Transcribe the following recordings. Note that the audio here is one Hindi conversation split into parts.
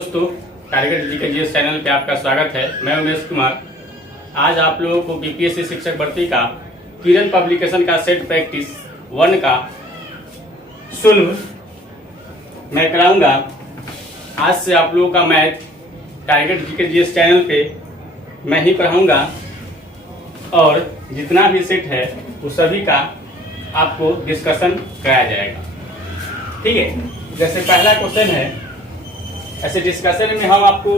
दोस्तों, कारीगर जी के जीएस चैनल पे आपका स्वागत है। मैं उमेश कुमार। आज आप लोगों को बीपीएससी शिक्षक भर्ती का किरण पब्लिकेशन का सेट प्रैक्टिस 1 का सुलभ मैं कराऊंगा। आज से आप लोगों का मैथ कारीगर जी के जीएस चैनल पे मैं ही पढ़ाऊंगा और जितना भी सेट है वो सभी का आपको डिस्कशन कराया जाएगा। ठीक है, जैसे पहला क्वेश्चन है, ऐसे डिस्कशन में हम आपको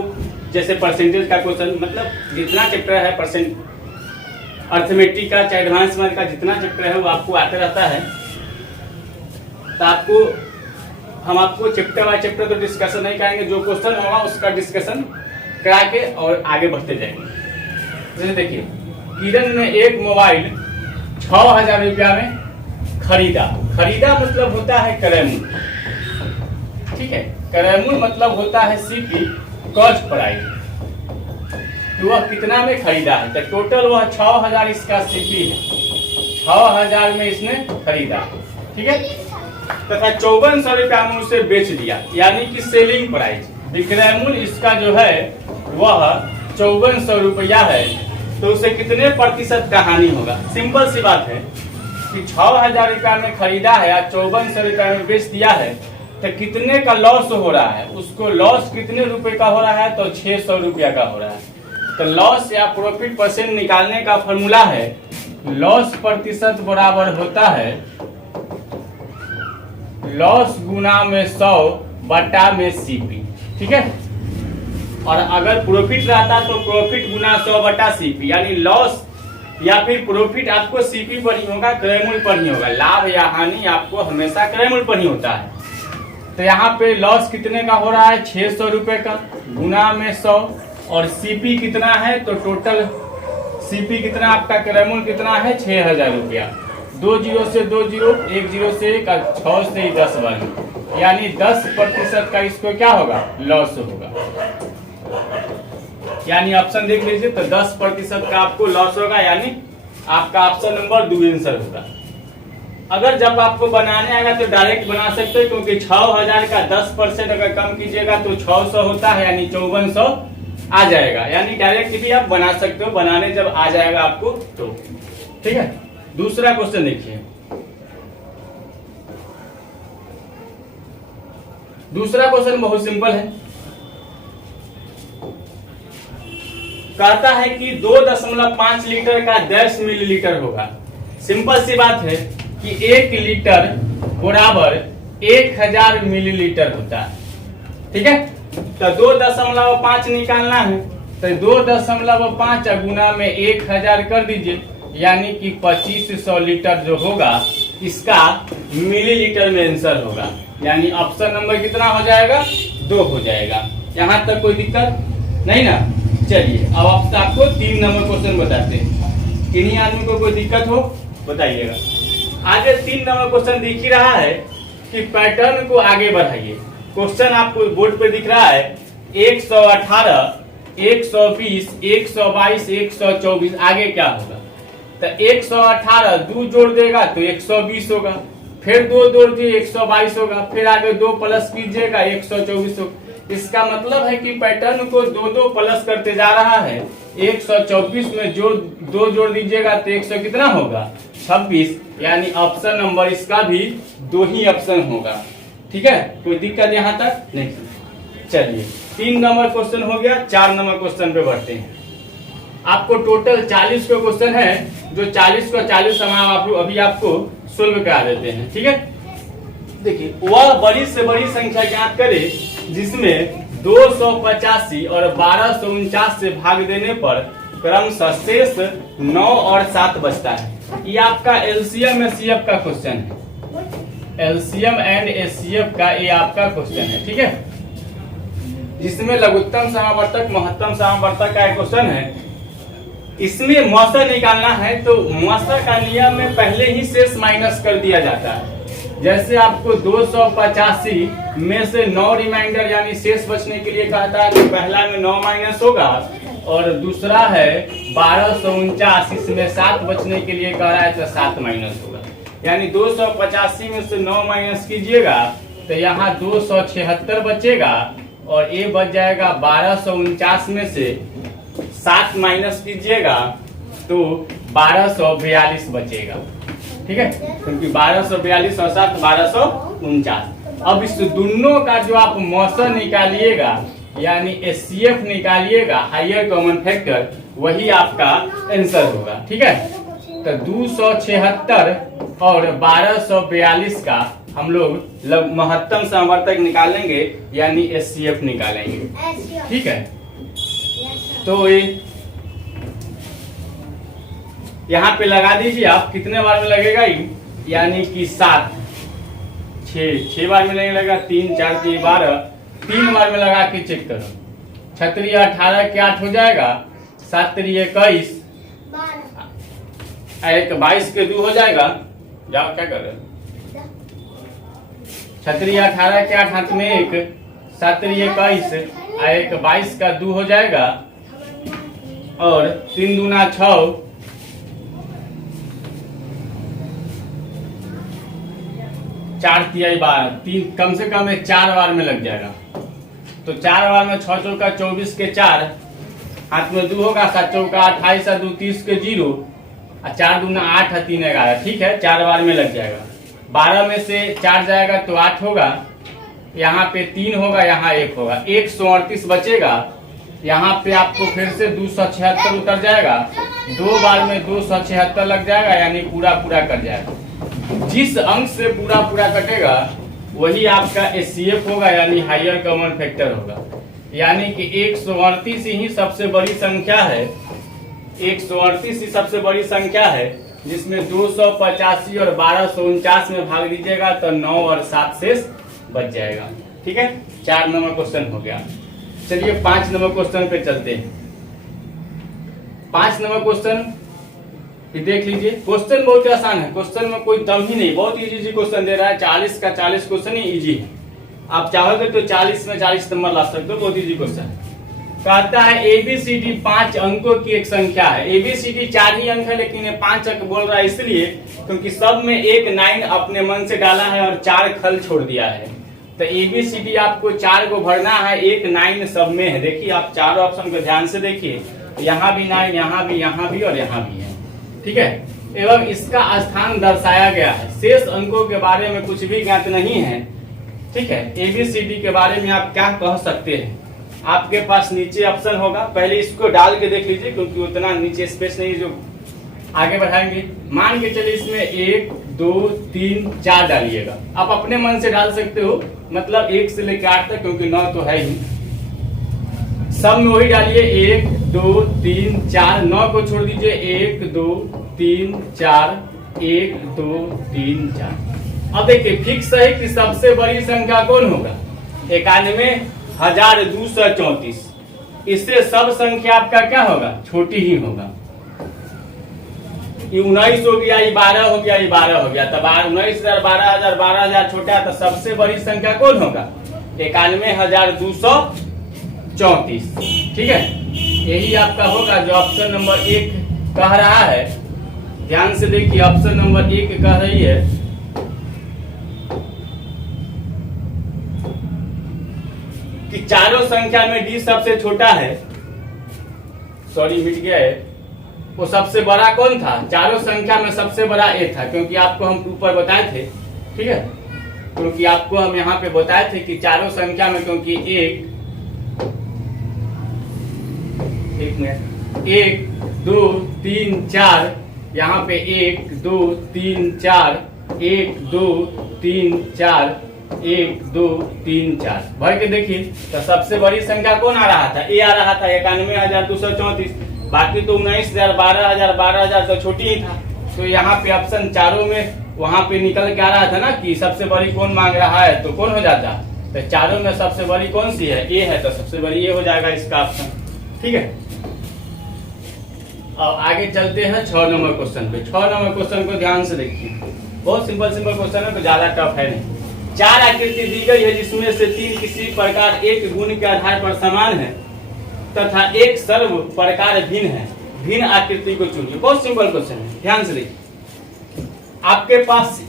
जैसे परसेंटेज का क्वेश्चन, मतलब जितना चैप्टर है परसेंट अर्थमेटिक का चाहे एडवांस मैथ का जितना चैप्टर है वो आपको आते रहता है। तो हम आपको चैप्टर बाय चैप्टर तो डिस्कशन नहीं कराएंगे, जो क्वेश्चन होगा उसका डिस्कशन करा के और आगे बढ़ते जाएंगे। जैसे देखिए, किरण ने एक मोबाइल 6000 रुपया में खरीदा मतलब होता है क्रय मूल्य। ठीक है, क्रय मूल्य मतलब होता है सीपी कॉस्ट प्राइस। तो वह कितना में खरीदा है, तो टोटल वह 6000 इसका सीपी है, 6000 में इसने खरीदा। ठीक है, तथा 5400 रुपया में उसे बेच दिया, यानी कि सेलिंग प्राइस, विक्रय मूल्य इसका जो है वह 5400 रुपया है। तो उसे कितने प्रतिशत का हानि होगा। सिंपल सी बात है कि 6000 रुपया में खरीदा है और 5400 रुपया में बेच दिया है, तो कितने का लॉस हो रहा है। उसको लॉस कितने रुपए का हो रहा है, तो 600 रुपया का हो रहा है। तो लॉस या प्रॉफिट परसेंट निकालने का फॉर्मूला है, लॉस प्रतिशत बराबर होता है लॉस गुना में 100 बटा में सीपी। ठीक है, और अगर प्रॉफिट रहता तो प्रॉफिट गुना 100 बटा सीपी, यानी लॉस या फिर प्रॉफिट आपको सीपी पर ही होगा, क्रय मूल्य पर ही होगा। लाभ या हानि आपको हमेशा क्रय मूल्य पर ही होता है। तो यहाँ पे लॉस कितने का हो रहा है, 600 रुपए का, गुना में 100, और सीपी कितना है, तो टोटल सीपी कितना आपका क्रय मूल्य कितना है, 6000 रुपया। 2 जीरो से 2 जीरो, 1 जीरो से 1, 6 से 10 बन, यानी 10% का इसको क्या होगा, लॉस होगा। यानी ऑप्शन देख लीजिए, तो 10% का आपको लॉस होगा, यानी आपका ऑप्शन नंबर 2 आंसर होगा। अगर जब आपको बनाने आएगा तो डायरेक्ट बना सकते हैं, क्योंकि 6000 का 10% अगर कम कीजिएगा तो 600 होता है, यानी 5400 आ जाएगा। यानी डायरेक्ट भी आप बना सकते हो, बनाने जब आ जाएगा आपको तो। ठीक है, दूसरा क्वेश्चन देखिए। दूसरा क्वेश्चन बहुत सिंपल है, कहता है कि 2.5 लीटर का 10 मिलीलीटर होगा। सिंपल सी बात है कि 1 लीटर बराबर 1000 मिलीलीटर होता है। ठीक है, तो 2.5 निकालना है, तो 2.5 गुना में 1000 कर दीजिए, यानी कि 2500 लीटर जो होगा इसका मिलीलीटर में आंसर होगा। यानी ऑप्शन नंबर कितना हो जाएगा, 2 हो जाएगा। यहाँ तक कोई दिक्कत नहीं ना। चलिए अब आपको 3 नंबर क्वेश्चन बताते हैं, किन्हीं आदमी को कोई दिक्कत हो बताइएगा। आगे 3 नंबर क्वेश्चन दिख ही रहा है कि पैटर्न को आगे बढ़ाइए। क्वेश्चन आपको बोर्ड पे दिख रहा है 118, 120, 122, 124, आगे क्या होगा। तो 118 2 जोड़ देगा तो 120 होगा, फिर 2 जोड़ दिए 122 होगा, फिर आगे 2 प्लस कीजिएगा 124 होगा। इसका मतलब है कि पैटर्न को 2 प्लस करते जा रहा है। 124 में जो 2 जोड़ दीजिएगा तो 100 कितना होगा, 26, यानी ऑप्शन नंबर इसका भी 2 ही ऑप्शन होगा। ठीक है, कोई दिक्कत यहाँ तक नहीं। चलिए 3 नंबर क्वेश्चन हो गया, 4 नंबर क्वेश्चन पे बढ़ते हैं। आपको टोटल 40 का क्वेश्चन है, जो 40 का 40 हम अभी आपको सोल्व करा देते हैं। ठीक है, देखिए, वह बड़ी से बड़ी संख्या ज्ञात करे जिसमें 285 और 1249 से भाग देने पर क्रमशः शेष 9 और 7 बचता है। ये आपका एलसीएम एचसीएफ का क्वेश्चन है, एलसीएम एंड एचसीएफ का ये आपका क्वेश्चन है। ठीक है, जिसमें लघुत्तम समावर्तक महत्तम समावर्तक का क्वेश्चन है। इसमें मौसा निकालना है, तो मौसा का नियम में पहले ही शेष माइनस कर दिया जाता है। जैसे आपको 285 में से 9 रिमाइंडर यानी शेष बचने के लिए कहता है, तो पहला में 9 माइनस होगा, और दूसरा है 1249, इसमें 7 बचने के लिए कह रहा है तो 7 माइनस होगा। यानी 285 में से 9 माइनस कीजिएगा तो यहाँ 276 बचेगा, और ए बच जाएगा 1249 में से 7 माइनस कीजिएगा तो 1242 बचेगा। ठीक है, क्योंकि 1242 और 7 1249। अब इस दोनों का जो आप मौसम निकालिएगा यानी एचसीएफ निकालिएगा, हायर कॉमन फैक्टर, वही आपका आंसर होगा। ठीक है, तो 276 और 1242 का हम लोग महत्तम समवर्तक निकालेंगे यानी एचसीएफ निकालेंगे। ठीक है, तो ये यहाँ पे लगा दीजिए आप, कितने बार में लगेगा यानी कि 7, 6 बार में नहीं लगा, 3 4 3 12, 3 बार में लगा के चेक करो। 6 18 के 8 हो जाएगा, 7 21, 1 22 के 2 हो जाएगा। जाओ क्या कर रहे हो? 6 18 के 8 हाथ में 1, 7 21, 1 22 का 2 हो जाएगा और 3 दूना 6, 4 3 12, 3 कम से कम 4 बार में लग जाएगा। तो 4 बार में 6 चौका 24 के 4, हाथ में 2 होगा, 7 चौका 28 और 2 30 के 0, और 4 दूना 8 और 3 11। ठीक है, 4 बार में लग जाएगा। 12 में से 4 जाएगा तो 8 होगा, यहाँ पे 3 होगा, यहाँ 1 होगा, 138 बचेगा। यहाँ पे आपको फिर से 276 उतर जाएगा, 2 बार में 276 लग जाएगा यानी पूरा पूरा कट जाएगा। जिस अंक से पूरा पूरा कटेगा वही आपका एचसीएफ होगा यानी हायर कॉमन फैक्टर होगा। यानी कि 138 ही सबसे बड़ी संख्या है, 138 ही सबसे बड़ी संख्या है, जिसमें 285 और 1249 में भाग दीजिएगा तो 9 और 7 शेष बच जाएगा। ठीक है, 4 नंबर क्वेश्चन हो गया। चलिए 5 नंबर क्वेश्चन पे चलते हैं। 5 नंबर क्वेश्चन देख लीजिए। क्वेश्चन बहुत आसान है, क्वेश्चन में कोई दम ही नहीं, बहुत इजी क्वेश्चन दे रहा है। 40 का 40 क्वेश्चन ही इजी है। आप चाहोगे तो 40 में 40 नंबर ला सकते हो, बहुत इजी क्वेश्चन है। कहता है एबीसीडी 5 अंकों की एक संख्या है। एबीसीडी 4 ही अंक है, लेकिन ये 5 अंक बोल रहा है इसलिए क्योंकि सब में एक 9 अपने मन से डाला है और 4 खल छोड़ दिया है। तो एबीसीडी आपको 4 को भरना है, एक 9 सब में है। देखिए आप चारों ऑप्शन को ध्यान से देखिए, यहाँ भी 9, यहाँ भी और यहाँ भी है। ठीक है, एवं इसका स्थान दर्शाया गया है। शेष अंकों के बारे में कुछ भी ज्ञात नहीं है। ठीक है, एबीसीडी के बारे में आप क्या कह सकते हैं? आपके पास नीचे ऑप्शन होगा, पहले इसको डाल के देख लीजिए क्योंकि उतना नीचे स्पेस नहीं, जो आगे बढ़ाएंगे। मान के चलिए इसमें 1 2 3 4 डालिएगा। आप अपने मन से डाल सकते हो, मतलब 1 से लेकर 8 तक, क्योंकि 9 तो है ही। सब में वही डालिए, 1 2 3 4, 9 को छोड़ दीजिए, 1 2 3 4, 1 2 3 4। अब देखिए फिक्स है कि सबसे बड़ी संख्या कौन होगा? 91,234। इससे सब संख्या आपका क्या होगा? छोटी ही होगा। ये 19 हो गया, ये 12 हो गया, ये 12 हो गया, तब 19,000 12,000 12,000 छोटा है, तो सबसे बड़ी संख्या कौन होगा? 91,234। ठीक है, यही आपका होगा जो ऑप्शन नंबर 1 कह रहा है। ध्यान से देखिए, ऑप्शन नंबर 1 कह रही है कि चारों संख्या में डी सबसे छोटा है, सॉरी मिट गया है, वो सबसे बड़ा कौन था? चारों संख्या में सबसे बड़ा ए था, क्योंकि आपको हम ऊपर बताए थे। ठीक है, क्योंकि आपको हम यहाँ पे बताए थे कि चारों संख्या में, क्योंकि 1 2 3 4, यहाँ पे 1 2 3 4, 1 2 3 4, 1 2 3 4 भर के देखिए, तो सबसे बड़ी संख्या कौन आ रहा था? ए आ रहा था, 91,234। बाकी तो 19,000 12,000 12,000 तो छोटी ही था। तो यहाँ पे ऑप्शन चारों में वहां पे निकल के आ रहा था ना कि सबसे बड़ी कौन मांग रहा है, तो कौन हो जाता? तो चारों में सबसे बड़ी कौन सी है? ए है, तो सबसे बड़ी ये हो जाएगा इसका ऑप्शन। ठीक है, अब आगे चलते हैं 6 नंबर क्वेश्चन पे। 6 नंबर क्वेश्चन को ध्यान से देखिए, बहुत सिंपल क्वेश्चन है, तो ज्यादा टफ है नहीं। 4 आकृति दी गई है, जिसमें से 3 किसी प्रकार एक गुण के आधार पर समान है तथा एक सर्व प्रकार भिन्न है। भिन्न आकृति को चुनिए। बहुत सिंपल क्वेश्चन है, ध्यान से देखिए। आपके पास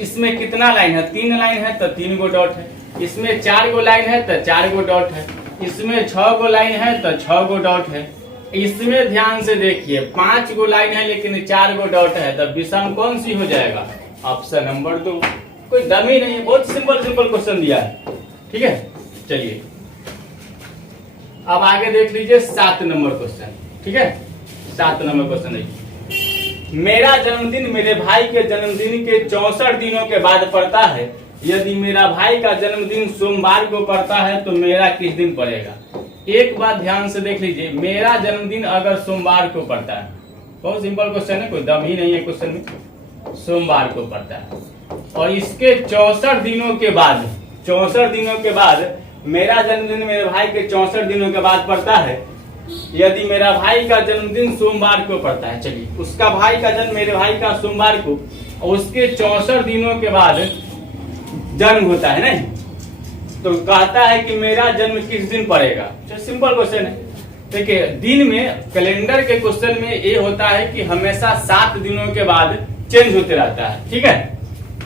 इसमें कितना लाइन है? 3 लाइन है, तो 3 गो डॉट है। इसमें 4 गो लाइन है तो 4 गो डॉट है, इसमें 6 गो लाइन है तो 6 गो डॉट है। इसमें ध्यान से देखिए 5 गो लाइन है लेकिन 4 गो डॉट है, तब विषम कौन सी हो जाएगा? Option number 2। कोई दम ही नहीं है, बहुत सिंपल क्वेश्चन दिया है। ठीक है, चलिए अब आगे देख लीजिए 7 नंबर क्वेश्चन। ठीक है, 7 नंबर क्वेश्चन देखिए, मेरा जन्मदिन मेरे भाई के जन्मदिन के 64 दिनों के बाद पड़ता है। यदि मेरा भाई का जन्मदिन सोमवार को पड़ता है तो मेरा किस दिन पड़ेगा? एक बात ध्यान से देख लीजिए, मेरा जन्मदिन अगर सोमवार को पड़ता है, बहुत सिंपल क्वेश्चन है, कोई दम ही नहीं है क्वेश्चन में, सोमवार को पड़ता है और इसके 64 दिनों के बाद, 64 दिनों के बाद मेरा जन्मदिन मेरे भाई के 64 दिनों के बाद पड़ता है। यदि मेरा भाई का जन्मदिन सोमवार को पड़ता है, चलिए उसका भाई का जन्म मेरे भाई का सोमवार को और उसके 64 दिनों के बाद जन्म होता है नहीं, तो कहता है कि मेरा जन्म किस दिन पड़ेगा। तो सिंपल क्वेश्चन है। देखिए दिन में कैलेंडर के क्वेश्चन में ये होता है कि हमेशा 7 दिनों के बाद चेंज होते रहता है। ठीक है,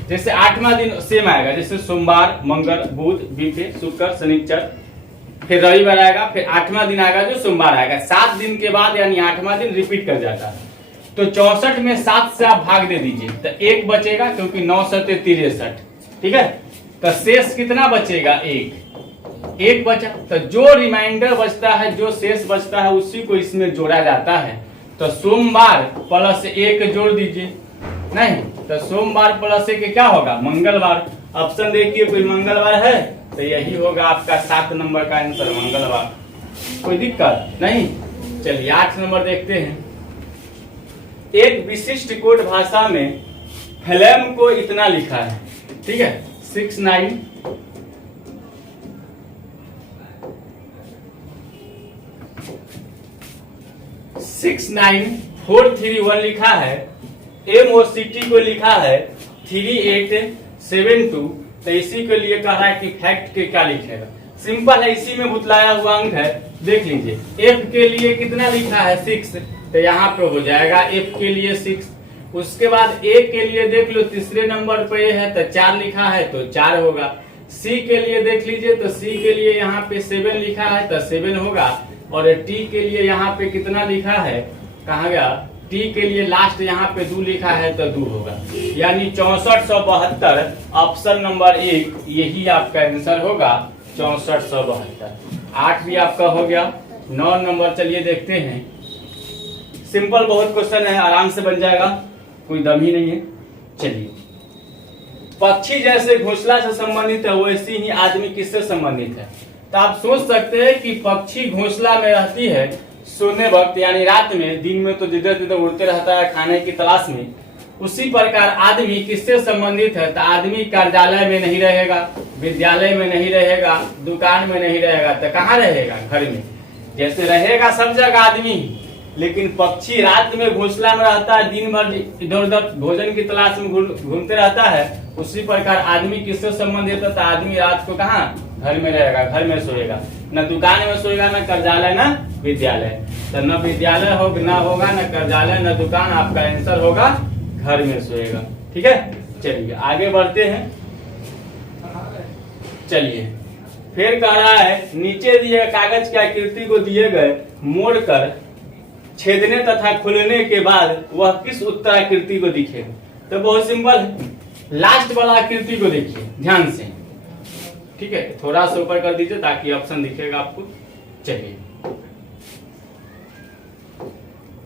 जैसे 8वां दिन सेम आएगा, जैसे सोमवार, मंगल, बुध, बीफे, शुक्र, शनिचर, फिर रविवार आएगा, फिर 8वां दिन आएगा जो सोमवार आएगा। 7 दिन के बाद यानी 8वां दिन रिपीट कर जाता है। तो 64 में 7 से आप भाग दे दीजिए तो 1 बचेगा, क्योंकि 9 7 63। ठीक है, तो शेष कितना बचेगा? 1 बचा। तो जो रिमाइंडर बचता है, जो शेष बचता है, उसी को इसमें जोड़ा जाता है। तो सोमवार प्लस 1 जोड़ दीजिए, नहीं तो सोमवार प्लस 1 क्या होगा? मंगलवार। ऑप्शन देखिए कोई मंगलवार है तो यही होगा आपका 7 नंबर का आंसर, मंगलवार। कोई दिक्कत नहीं। चलिए 8 नंबर देखते हैं। एक विशिष्ट कोड भाषा में फिल्म को इतना लिखा है। ठीक है, 69431 लिखा है। MOCT को लिखा है 3872। तो इसी के लिए कह रहा है कि फैक्ट के क्या लिखेगा? सिंपल है, इसी में भुतलाया हुआ अंक है। देख लीजिए F के लिए कितना लिखा है? 6, तो यहाँ पे हो जाएगा F के लिए 6। उसके बाद A के लिए देख लो, तीसरे नंबर पे है तो 4 लिखा है तो 4 होगा। C के लिए देख लीजिए तो C के लिए यहाँ पे 7 लिखा है तो 7 होगा। और T के लिए यहाँ पे कितना लिखा है? कहाँ गया? T के लिए लास्ट यहाँ पे 2 लिखा है तो 2 होगा। यानी 6472 ऑप्शन नंबर 1 यही आपका आंसर होगा, 6472। 8 भी आपका हो गया। 9 नंबर चलिए देखते हैं। सिंपल बहुत क्वेश्चन है, आराम से बन जाएगा, कोई दम ही नहीं है। चलिए, पक्षी जैसे घोंसला से संबंधित है वैसे ही आदमी किससे संबंधित है? तो आप सोच सकते हैं कि पक्षी घोंसला में रहती है सोने वक्त यानी रात में, दिन में तो जिधर जिधर उड़ते रहता है खाने की तलाश में। उसी प्रकार आदमी किससे संबंधित है? तो आदमी कार्यालय में नहीं रहेगा, विद्यालय में नहीं रहेगा, दुकान में नहीं रहेगा, तो कहाँ रहेगा? घर में। जैसे रहेगा सब जगह आदमी, लेकिन पक्षी रात में घोंसला में रहता है, दिन भर इधर उधर भोजन की तलाश में घूमते रहता है। उसी प्रकार आदमी किससे संबंधित है? तो आदमी रात को कहाँ? घर में रहेगा, घर में सोएगा, न दुकान में सोएगा, न कार्यालय, न विद्यालय। तो न विद्यालय न होगा, न कार्यालय, न दुकान, आपका आंसर होगा घर में सोएगा। ठीक है, चलिए आगे बढ़ते हैं। चलिए फिर कह रहा है, नीचे दिए कागज की आकृति को दिए गए मोड़कर छेदने तथा खुलने के बाद वह किस उत्तराकृति को दिखेगा? तो बहुत सिंपल है, लास्ट वाला आकृति को देखिए ध्यान से। ठीक है, थोड़ा सा ऊपर कर दीजिए ताकि ऑप्शन दिखेगा आपको। चलिए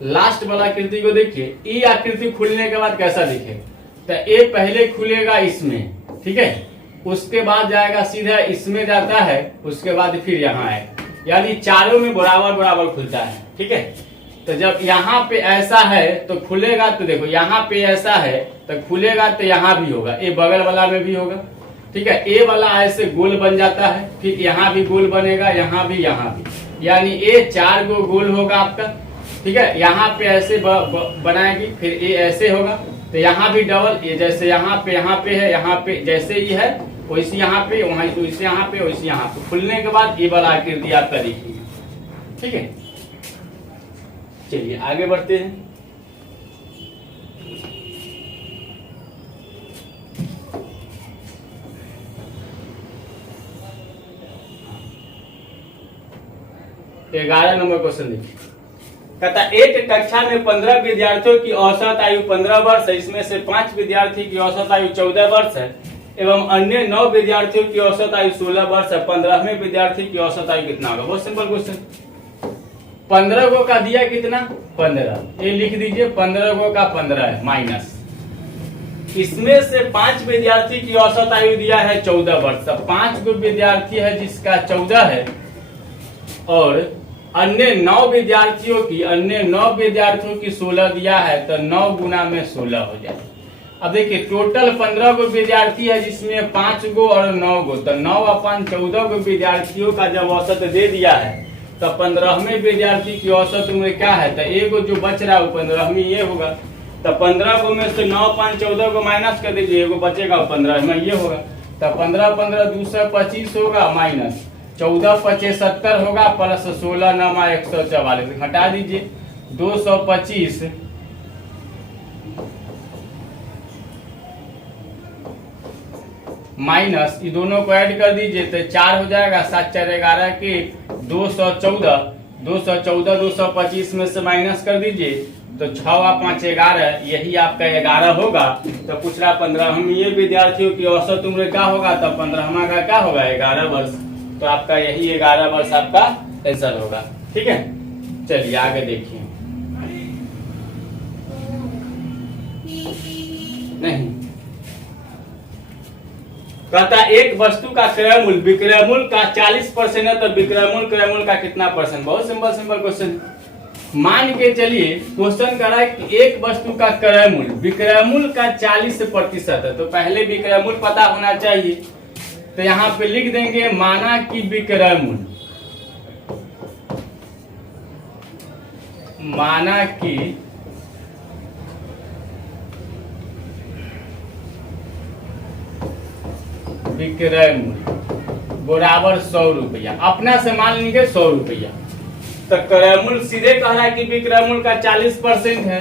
लास्ट वाला आकृति को देखिए। ई आकृति खुलने के बाद कैसा दिखेगा? तो ए पहले खुलेगा इसमें, ठीक है, उसके बाद जाएगा सीधा इसमें जाता है, उसके बाद फिर यहाँ आएगा, यानी चारों में बराबर बराबर खुलता है। ठीक है, तो जब यहाँ पे ऐसा है तो खुलेगा, तो देखो यहाँ पे ऐसा है तो खुलेगा तो यहाँ भी होगा, ए बगल वाला में भी होगा। ठीक है, ए वाला ऐसे गोल बन जाता है, फिर यहाँ भी गोल बनेगा, यहाँ भी, यानी ए 4 गो गोल होगा आपका। ठीक है, यहाँ पे ऐसे बनाएगी, फिर ए ऐसे होगा, तो यहाँ भी डबल, ये जैसे यहाँ पे है, यहाँ पे जैसे ही है वैसे यहाँ पे, वहाँ वैसे यहाँ पे, वैसे यहाँ पे। खुलने के बाद ये वाला आकृति आपका दिखेगी। ठीक है, चलिए आगे बढ़ते हैं। 11 नंबर क्वेश्चन देखिए। कहता एक कक्षा में 15 विद्यार्थियों की औसत आयु 15 वर्ष है, इसमें से 5 विद्यार्थी की औसत आयु 14 वर्ष है एवं अन्य 9 विद्यार्थियों की औसत आयु 16 वर्ष है। 15वें विद्यार्थी की औसत आयु कितना होगा? बहुत सिंपल क्वेश्चन। 15 गो का दिया कितना? 15, ये लिख दीजिए 15 गो का 15 है माइनस, इसमें से 5 विद्यार्थी की औसत आयु दिया है 14 वर्ष। 5 गो विद्यार्थी है जिसका 14 है और अन्य 9 विद्यार्थियों की 16 दिया है, तो 9 गुना में 16 हो जाए। अब देखिए टोटल 15 गो विद्यार्थी है जिसमें 5 गो और 9 गो, तो 9/14 गो विद्यार्थियों का जब औसत दे दिया है तो 15वें विद्यार्थी की औसत उम्र क्या है? तो एगो जो बच रहा है वो 15वीं ये होगा। तो 15 गो में से 9/14 को माइनस कर दीजिए, एगो बचेगा 15 में ये होगा। तो 15 225 होगा माइनस 14 25 70 होगा प्लस 16 9 144 हटा दीजिए 225 माइनस ये दोनों को ऐड कर दीजिए तो 4 हो जाएगा। 7 4 11 के 214 225 में से माइनस कर दीजिए तो 6 और 5 11, यही आपका 11 होगा। तो पूछ रहा 15वें विद्यार्थियों की औसत उम्र क्या होगा? तो 15वां का क्या होगा? 11 वर्ष। तो आपका यही 11 वर्ष आपका आंसर होगा। ठीक है, चलिए आगे देखिए। नहीं कहता एक वस्तु का क्रय मूल्य विक्रय मूल्य का 40% है तो विक्रय मूल्य क्रय मूल्य का कितना परसेंट? बहुत सिंपल क्वेश्चन। मान के चलिए क्वेश्चन कर रहा है कि एक वस्तु का क्रय मूल्य विक्रय मूल्य का 40% है, तो पहले विक्रय मूल्य पता होना चाहिए। तो यहाँ पे लिख देंगे माना कि विक्रय मूल्य, माना कि विक्रय मूल्य बराबर 100 रुपया। अपना से मान लीजिए 100 रुपया। तो क्रय मूल्य सीधे कह रहा है कि विक्रय मूल्य का 40% है।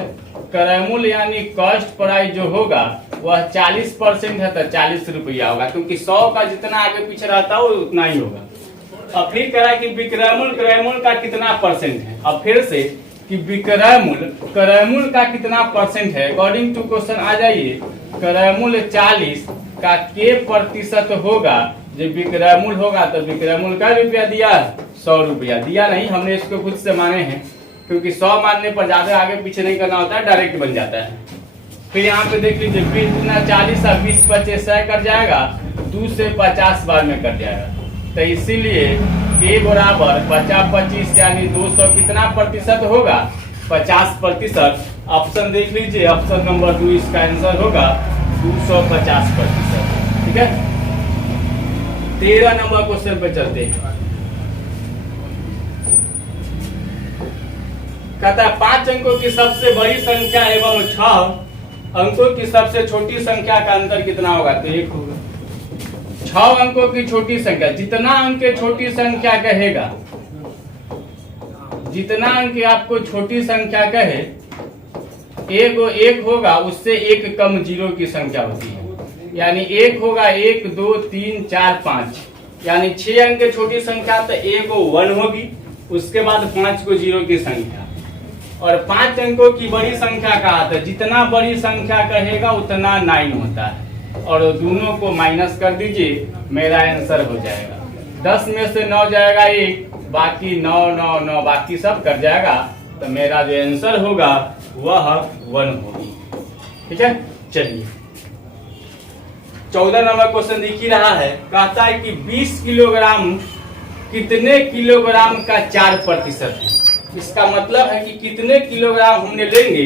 क्रय मूल्य यानी कॉस्ट प्राइस जो होगा वह 40% है तो 40 रुपया होगा, क्योंकि 100 का जितना आगे पीछे रहता है उतना ही होगा। अब फिर कह रहा है कि विक्रय मूल्य क्रय मूल्य का कितना परसेंट है। अब फिर से कि विक्रय मूल्य क्रय मूल्य का कितना परसेंट है, अकॉर्डिंग टू क्वेश्चन आ जाइए। क्रय मूल्य 40 का के प्रतिशत होगा, जब विक्रय मूल्य होगा तो विक्रय मूल्य का रुपया दिया? 100 रुपया दिया। नहीं, हमने इसको खुद से माने हैं, क्योंकि 100 मानने पर ज्यादा आगे पीछे नहीं करना होता है, डायरेक्ट बन जाता है। फिर यहाँ पे देख लीजिए 20 गुना 40 और 20 25 100 कर जाएगा, 2 से 50 बार में कट जाएगा। तो इसीलिए के बराबर 50 25 यानी 200 कितना प्रतिशत होगा? 50%। ऑप्शन देख लीजिए, ऑप्शन नंबर 2 इसका आंसर होगा 250%। ठीक है, 13 नंबर क्वेश्चन पे चलते हैं। कहता है 5 अंकों की सबसे बड़ी संख्या एवं 6 अंकों की सबसे छोटी संख्या का अंतर कितना होगा? तो 1 होगा। 6 अंकों की छोटी संख्या, जितना अंक छोटी संख्या कहेगा, जितना अंक आपको छोटी संख्या कहे, एक होगा, उससे एक कम 0 की संख्या होती है। यानी 1 होगा 1 2 3 4 5, यानी 6 अंक की छोटी संख्या तो 1 होगी, उसके बाद 5 को 0 की संख्या। और 5 अंकों की बड़ी संख्या कहा था, जितना बड़ी संख्या कहेगा उतना 9 होता है, और दोनों को माइनस कर दीजिए, मेरा आंसर हो जाएगा 10 में से 9 जाएगा 1, बाकी 9 9 9 बाकी सब कट जाएगा, तो मेरा जो आंसर होगा वह 1 होगी। ठीक है, चलिए 14 नंबर क्वेश्चन दिख ही रहा है। कहता है कि 20 किलोग्राम कितने किलोग्राम का 4% है। इसका मतलब है कि कितने किलोग्राम हमने लेंगे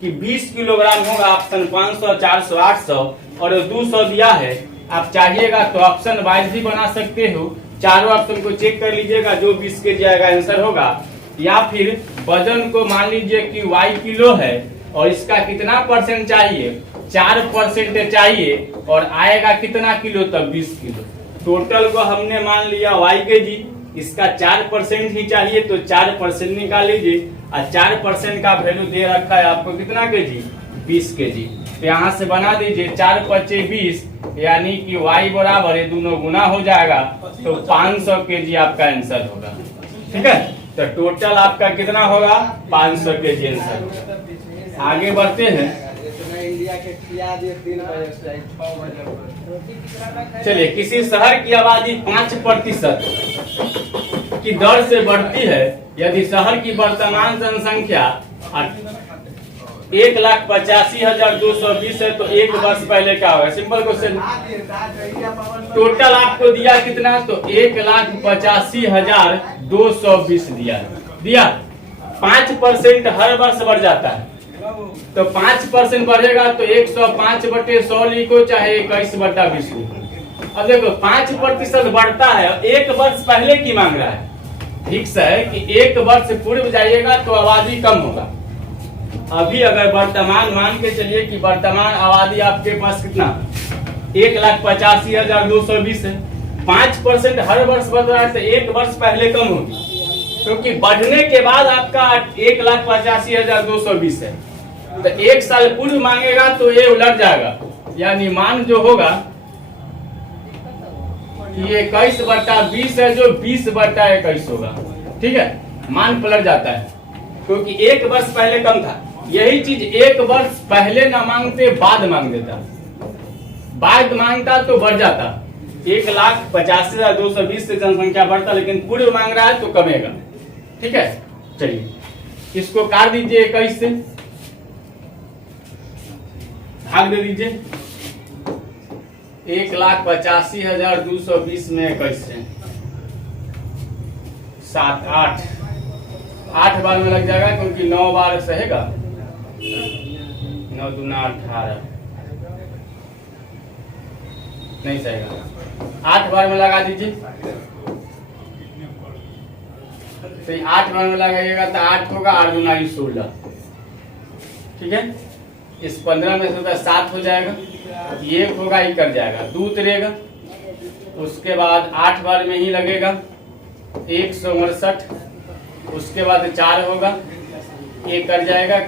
कि 20 किलोग्राम होगा। ऑप्शन 500 400 800 और 200 दिया है। आप चाहिएगा तो ऑप्शन वाइज भी बना सकते हो, चारों ऑप्शन को चेक कर लीजिएगा, जो 20 के जी आएगा आंसर होगा। या फिर वजन को मान लीजिए कि y किलो है और इसका कितना परसेंट चाहिए, 4% चाहिए, और आएगा कितना किलो, तब 20 किलो। टोटल को हमने मान लिया y के जी, इसका 4% ही चाहिए, तो 4% निकाल लीजिए। और 4% का वैल्यू दे रखा है आपको कितना के जी, 20 के जी। तो यहाँ से बना दीजिए 4 × 20, यानी कि y बराबर, ये दोनों गुना हो जाएगा, तो 500 के जी आपका आंसर होगा। ठीक है। तो टोटल आपका कितना होगा 500 के जी आंसर। आगे बढ़ते हैं। चलिए, किसी शहर की आबादी 5% की दर से बढ़ती है यदि शहर की वर्तमान जनसंख्या 1,85,220 है तो एक वर्ष पहले क्या होगा? Simple question. टोटल आपको दिया कितना? तो 1,85,220 दिया 5% हर वर्ष बढ़ जाता है। तो 5% बढ़ेगा तो 105/100 लिखो, चाहे 21/20 लिखो। अब देखो 5% बढ़ता है, एक वर्ष पहले की मांग रहा है। फिक्स है कि एक वर्ष पूर्व जाइएगा तो आबादी कम होगा। अभी अगर वर्तमान मान के चलिए कि वर्तमान आबादी आपके पास कितना 1,85,220 है, 5% हर वर्ष बढ़ रहा है तो एक वर्ष पहले कम होगी, क्योंकि बढ़ने के बाद आपका 1,85,220 है। तो एक साल पूर्व मांगेगा तो ये उलट जाएगा, यानी मान जो होगा कि 21/20 है, जो 20/21 होगा। ठीक है, मान पलट जाता है क्योंकि एक वर्ष पहले कम था। यही चीज एक वर्ष पहले ना मांगते बाद मांग देता, बाद मांगता तो बढ़ जाता। 1,85,220 से जनसंख्या बढ़ता, लेकिन पूर्व मांग रहा है तो कमेगा। ठीक है, चलिए इसको काट दीजिए 21 से, भाग दे दीजिए। 1,85,220 में 21 से 7 8 बार में लग जाएगा, क्योंकि 9 बार सहेगा। 9 दूना 18 नहीं सहेगा। 8 बार में लगा दीजिए। तो 8 बार में लगाइएगा तो 8 होगा, 8 दूना 16। ठीक है, इस 15 में से 7 हो जाएगा, ये होगा, ये कर जाएगा, 2 उतरेगा। उसके बाद 8 बार में ही लगेगा 159। उसके बाद 4 होगा, ये कर जाएगा,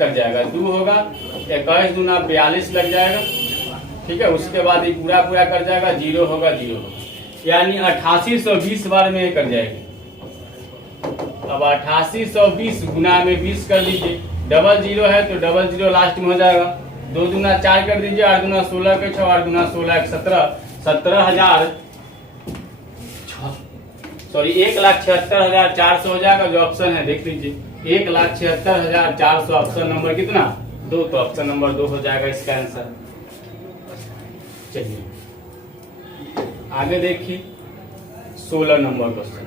2 होगा, 21 दूना 42 लग जाएगा। ठीक है, उसके बाद ये पूरा कर जाएगा, 0 होगा, 0 होगा, यानी 8820 बार में ये कर जाएगी। अब 8820 गुना में 20 कर लीजिए, डबल 0 है तो डबल 0 लास्ट में हो जाएगा। 2 दूना 4 कर दीजिए, 8 दूना 16 के 6, 8 दूना 16 17, 1,76,400 हो जाएगा। जो ऑप्शन है देख लीजिए, 1,76,400 ऑप्शन नंबर कितना 2, तो ऑप्शन नंबर 2 हो जाएगा इसका आंसर। चलिए आगे देखिए 16 नंबर क्वेश्चन।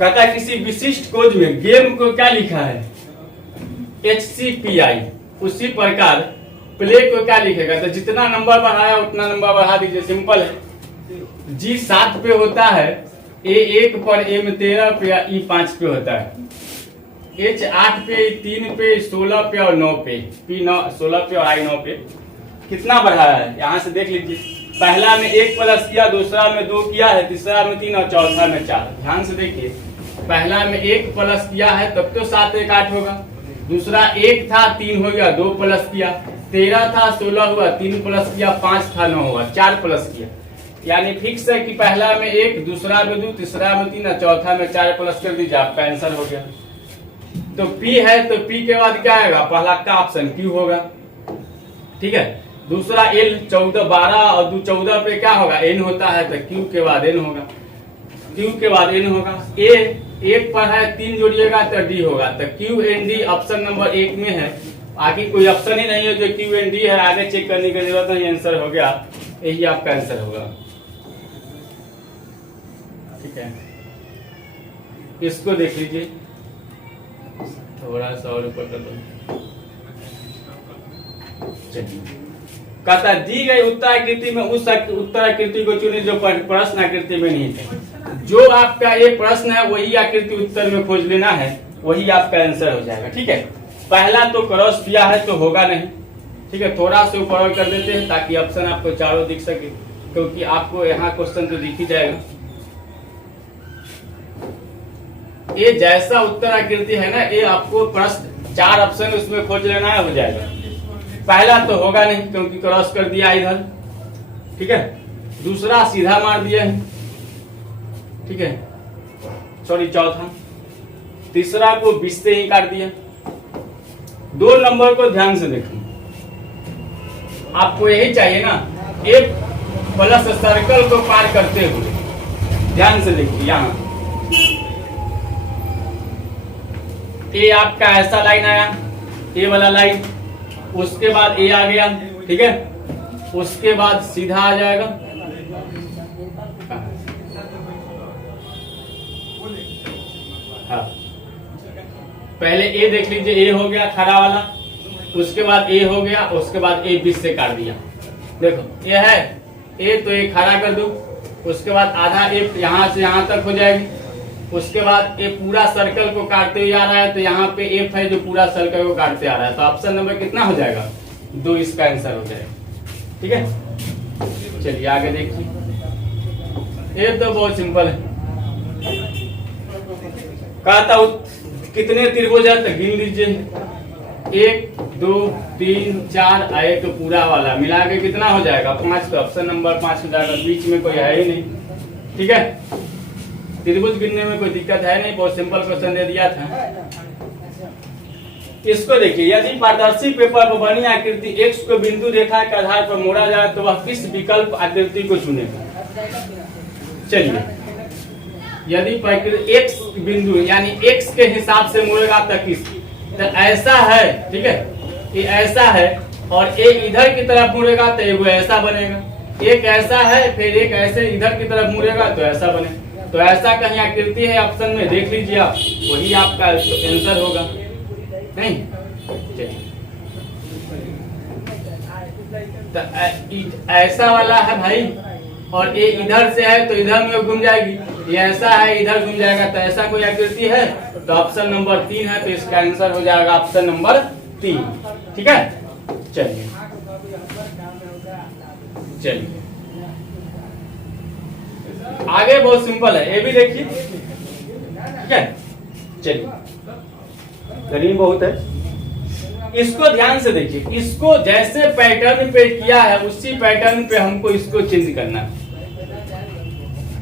कहता है किसी विशिष्ट खोज में गेम को क्या लिखा है HCPI, उसी प्रकार प्ले को क्या लिखेगा? तो जितना नंबर बढ़ाया उतना नंबर बढ़ा दीजिए, सिंपल है। G 7 पे होता है, A 1 पर, M 13 पे, E 5 पे होता है, H 8 पे, 3 पे, 16 पे और 9 पे, P 16 पे और I 9 पे। कितना बढ़ाया है यहाँ से देख लीजिए। पहला में 1 प्लस किया, दूसरा में 2 किया है, तीसरा में 3 और चौथा में 4। ध्यान से देखिए, पहला में 1 प्लस किया है तब तो 7 1 8 होगा। दूसरा 1 था 3 हो गया, 2 प्लस किया 13 था 16 हुआ, 3 प्लस किया 5 था 9 हुआ, 4 प्लस किया, यानी फिक्स है कि पहला में 1, दूसरा में 2, तीसरा में 3 और चौथा में 4 प्लस कर दीजिए, आपका आंसर हो गया। तो P है तो P के बाद क्या आएगा? पहला का ऑप्शन Q होगा। ठीक है, दूसरा L 14 12 और 2 14 पे क्या होगा? N होता है तो Q के बाद N होगा, Q के बाद N होगा। A 1 पर है, 3 जोड़िएगा तो D होगा, तो QND ऑप्शन नंबर 1 में है। आगे कोई ऑप्शन ही नहीं है जो QND है, आगे चेक करने की जरूरत नहीं, आंसर हो गया, यही आपका आंसर होगा। ठीक है, इसको देख लीजिए, थोड़ा सा और ऊपर कर दो। चलिए, कहता दी गई उत्तराकृति में उस उत्तराकृति को चुने जो प्रश्न आकृति में नहीं थे। जो आपका एक प्रश्न है वही आकृति उत्तर में खोज लेना है, वही आपका आंसर हो जाएगा। ठीक है, पहला तो क्रॉस किया है तो होगा नहीं। ठीक है, थोड़ा सा ऊपर कर देते हैं ताकि ऑप्शन आपको चारों दिख सके, क्योंकि आपको यहाँ क्वेश्चन तो दिख ही जाएगा। ये जैसा उत्तर आकृति है ना, ये आपको प्रश्न 4 ऑप्शन उसमें खोज लेना है, हो जाएगा। पहला तो होगा नहीं क्योंकि क्रॉस कर दिया इधर। ठीक है, दूसरा सीधा मार दिया है, ठीक है, सॉरी चौथा, तीसरा को 20 से ही काट दिया। 2 नंबर को ध्यान से देखो, आपको यही चाहिए ना, ए प्लस सर्कल को पार करते हुए, ध्यान से देखिए यहाँ ए आपका ऐसा लाइन आया, ए वाला लाइन, उसके बाद ए आ गया, ठीक है, उसके बाद सीधा आ जाएगा, हाँ, पहले ए देख लीजिए, ए हो गया खड़ा वाला, उसके बाद ए हो गया, उसके बाद ए 20 से काट दिया। देखो ये है ए, तो ए खड़ा कर दो, उसके बाद आधा ए यहाँ से यहाँ तक हो जाएगी, उसके बाद ए पूरा सर्कल को काटते हुए आ रहा है, तो यहाँ पे एफ है जो पूरा सर्कल को काटते आ रहा है, तो ऑप्शन नंबर कितना हो जाएगा 2, इसका आंसर हो जाएगा। ठीक है, चलिए आगे देखिए, ये तो बहुत सिंपल है। कहता हूं कितने त्रिभुज है तो गिन लीजिए, 1 2 3 4, आए तो पूरा वाला मिला के कितना हो जाएगा 5, तो ऑप्शन नंबर 5 हो जाएगा, बीच में कोई है ही नहीं। ठीक है, त्रिभुज गिनने में कोई दिक्कत है नहीं, बहुत सिंपल क्वेश्चन दे दिया था। इसको देखिए, यदि पारदर्शी पेपर पर बनी आकृति x को बिंदु रेखा के आधार पर मोड़ा जाए तो वह किस विकल्प आकृति को चुनेगा। चलिए, यदि x बिंदु यानी x के हिसाब से मुड़ेगा तो किस, तो ऐसा है, ठीक है, ये ऐसा है, और एक इधर की तरफ मुड़ेगा तो वो ऐसा बनेगा, एक ऐसा है, फिर एक ऐसे इधर की तरफ मुड़ेगा तो ऐसा बनेगा। तो ऐसा कहीं आकृति है ऑप्शन में, देख लीजिए आप, वही आपका आंसर होगा। नहीं, चलिए, तो ऐसा वाला है भाई, और ये इधर से है तो इधर में घूम जाएगी, ये ऐसा है इधर घूम जाएगा, तो ऐसा कोई आकृति है, तो ऑप्शन नंबर 3 है, तो इसका आंसर हो जाएगा ऑप्शन नंबर 3। ठीक है, चलिए चलिए आगे, बहुत सिंपल है, ये भी देखिए। ठीक है, चलिए, गरीब बहुत है, इसको ध्यान से देखिए, इसको जैसे पैटर्न पे किया है उसी पैटर्न पे हमको इसको चेंज करना है।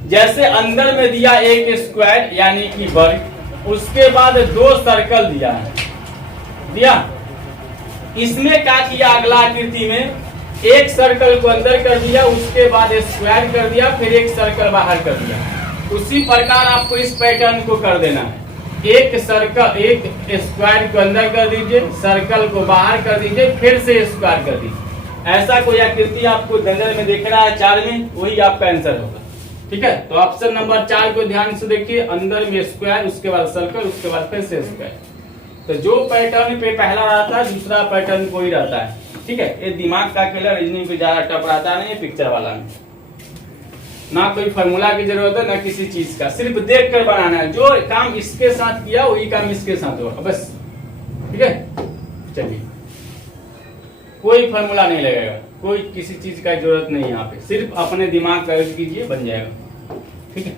जैसे अंदर में दिया एक स्क्वायर यानी कि वर्ग, उसके बाद 2 सर्कल दिया है, दिया, इसमें क्या किया, अगला आकृति में एक सर्कल को अंदर कर दिया, उसके बाद स्क्वायर कर दिया, फिर एक सर्कल बाहर कर दिया। उसी प्रकार आपको इस पैटर्न को कर देना है, एक सर्कल, एक स्क्वायर को अंदर कर दीजिए, सर्कल को बाहर कर दीजिए, फिर से स्क्वायर कर दीजिए। ऐसा कोई आकृति आपको नजर में दिख रहा है 4 में, वही आपका आंसर होगा। ठीक है, तो ऑप्शन नंबर 4 को ध्यान से देखिए, अंदर में स्क्वायर, उसके बाद सर्कल, उसके बाद फिर से स्क्वायर। तो जो पैटर्न पे पहला रहता है दूसरा पैटर्न कोई रहता है। ठीक है, ये दिमाग का खेल, रीजनिंग पे ज्यादा टफ रहता नहीं, पिक्चर वाला में ना कोई फार्मूला की जरूरत है ना किसी चीज का, सिर्फ देख कर बनाना है, जो काम इसके साथ किया वही काम इसके साथ होगा बस। ठीक है, चलिए, कोई फार्मूला नहीं लगेगा, कोई किसी चीज का जरूरत नहीं है, यहाँ पे सिर्फ अपने दिमाग का यूज कीजिए, बन जाएगा। ठीक है,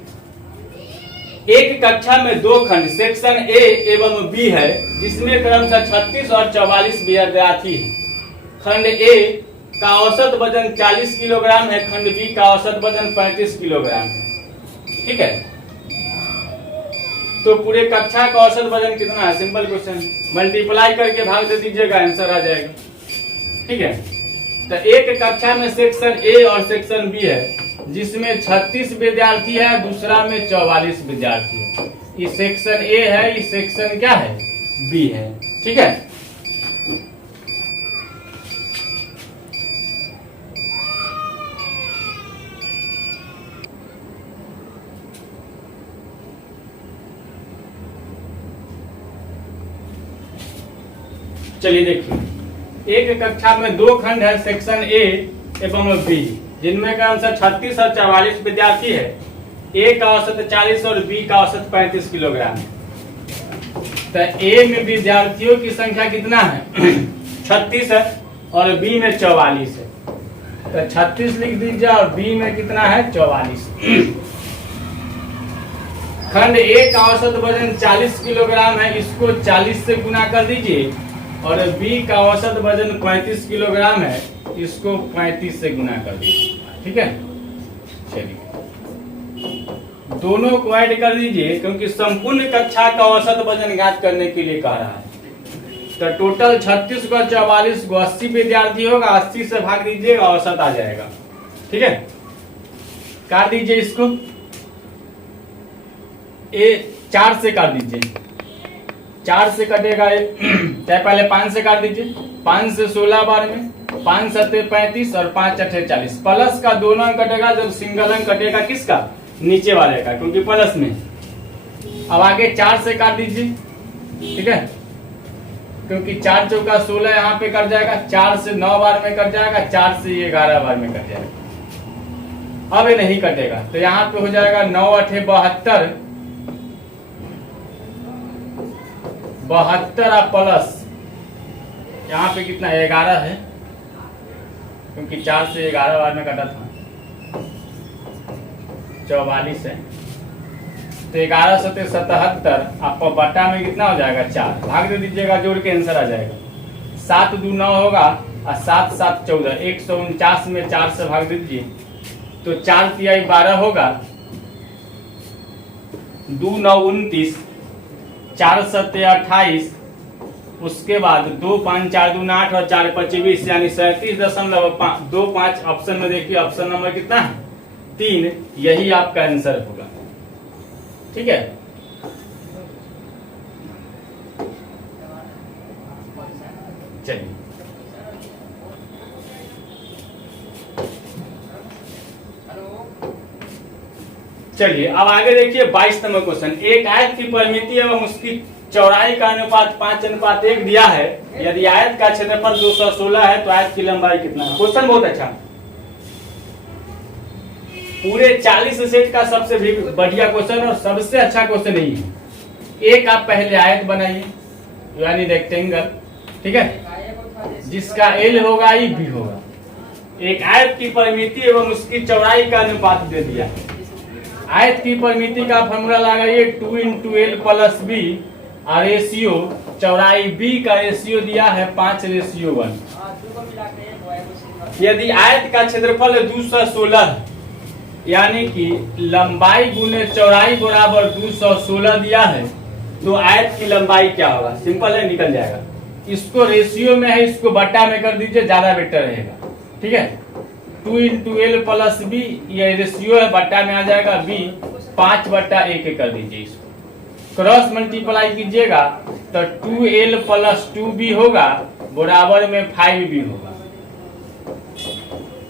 एक कक्षा में 2 खंड सेक्शन ए एवं बी है, जिसमें क्रमशः 36 और 44 विद्यार्थी है। खंड ए का औसत वजन 40 किलोग्राम है, खंड बी का औसत वजन 35 किलोग्राम है। ठीक है, तो पूरे कक्षा का औसत वजन कितना है, सिंपल क्वेश्चन, मल्टीप्लाई करके भाग दे दीजिएगा, आंसर आ जाएगा। ठीक है, तो एक कक्षा में सेक्शन ए और सेक्शन बी है, जिसमें 36 विद्यार्थी है, दूसरा में 44 विद्यार्थी है। ये सेक्शन ए है, ये सेक्शन क्या है, बी है। ठीक है, चलिए देखिए, एक कक्षा में 2 खंड है, सेक्शन ए एवं बी, जिनमें का आंसर 36 और 44 विद्यार्थी है। ए का औसत 40 और बी का औसत 35 किलोग्राम है। तो ए में विद्यार्थियों की संख्या कितना है 36 है, और बी में 44 है, तो 36 लिख दीजिए, और बी में कितना है 44। खंड ए का औसत वजन 40 किलोग्राम है, इसको 40 से गुना कर दीजिए, और बी का औसत वजन 35 किलोग्राम है, इसको 35 से गुना कर दीजिए। ठीक है, चलिए दोनों को ऐड कर दीजिए, क्योंकि संपूर्ण कक्षा का औसत वजन ज्ञात करने के लिए कह रहा है। तो टोटल 36 को 44 को 80 विद्यार्थी होगा, 80 से भाग दीजिएगा, औसत आ जाएगा। ठीक है, काट दीजिए इसको, ये 4 से काट दीजिए, 4 से कटेगा चाहे पहले 5 से काट दीजिए, 5 से 16 बार में, 5 सत्ते 35 और 5 अठे 40। प्लस का दोनों अंक कटेगा जब सिंगल अंक कटेगा किसका, नीचे वाले का, क्योंकि प्लस में। अब आगे 4 से काट दीजिए, ठीक है, क्योंकि 4 चौका 16 यहाँ पे कट जाएगा, 4 से 9 बार में कट जाएगा, 4 से 11 बार में कट जाएगा। अब ये नहीं कटेगा तो यहाँ पे हो जाएगा 9 अठे 72, 72 और प्लस यहाँ पे कितना 11 है, क्योंकि 4 से 11 बार में कटा था, 44 है। तो 11 सत्ते 77, आपको बटा में कितना हो जाएगा 4, भाग दे दीजिएगा, जोड़ के आंसर आ जाएगा। 7 2 9 होगा और 7 7 14, 149 में 4 से भाग दीजिए तो 4 तिहाई 12 होगा, 2 9 29, 4 सत्ते 28, उसके बाद 2 5 4 2 8 और 4 5 20, यानी 37.25। ऑप्शन में देखिए, ऑप्शन नंबर कितना है 3, यही आपका आंसर होगा। ठीक है, चलिए चलिए अब आगे देखिए 22 नंबर क्वेश्चन। एक आयत की परिमिति एवं उसकी चौड़ाई का अनुपात 5:1 दिया है। यदि आयत का क्षेत्रफल 216 है तो आयत की लंबाई कितना है। क्वेश्चन बहुत अच्छा, पूरे 40 सेट का सबसे भी बढ़िया क्वेश्चन और सबसे अच्छा क्वेश्चन यही है। एक आप पहले आयत बनाइए, यानी रेक्टेंगल, ठीक है, जिसका एल होगा ई भी होगा। एक आयत की परिमिति एवं उसकी चौड़ाई का अनुपात दे दिया। आयत की परिमिति का फॉर्मूला लगाइए 2 × L + B और रेशियो चौड़ाई B का रेशियो दिया है 5:1। यदि आयत का क्षेत्रफल 216 यानी कि लंबाई गुने चौड़ाई बराबर 216 दिया है तो आयत की लंबाई क्या होगा। सिंपल है, निकल जाएगा। इसको रेशियो में है, इसको बट्टा में कर दीजिए, ज्यादा बेटर रहेगा। ठीक है, 2 × L + B ये रेशियो है, बट्टा में आ जाएगा B, 5/1 कर दीजिए। इसको क्रॉस मल्टीप्लाई कीजिएगा तो 2L + 2B होगा बराबर में 5B होगा,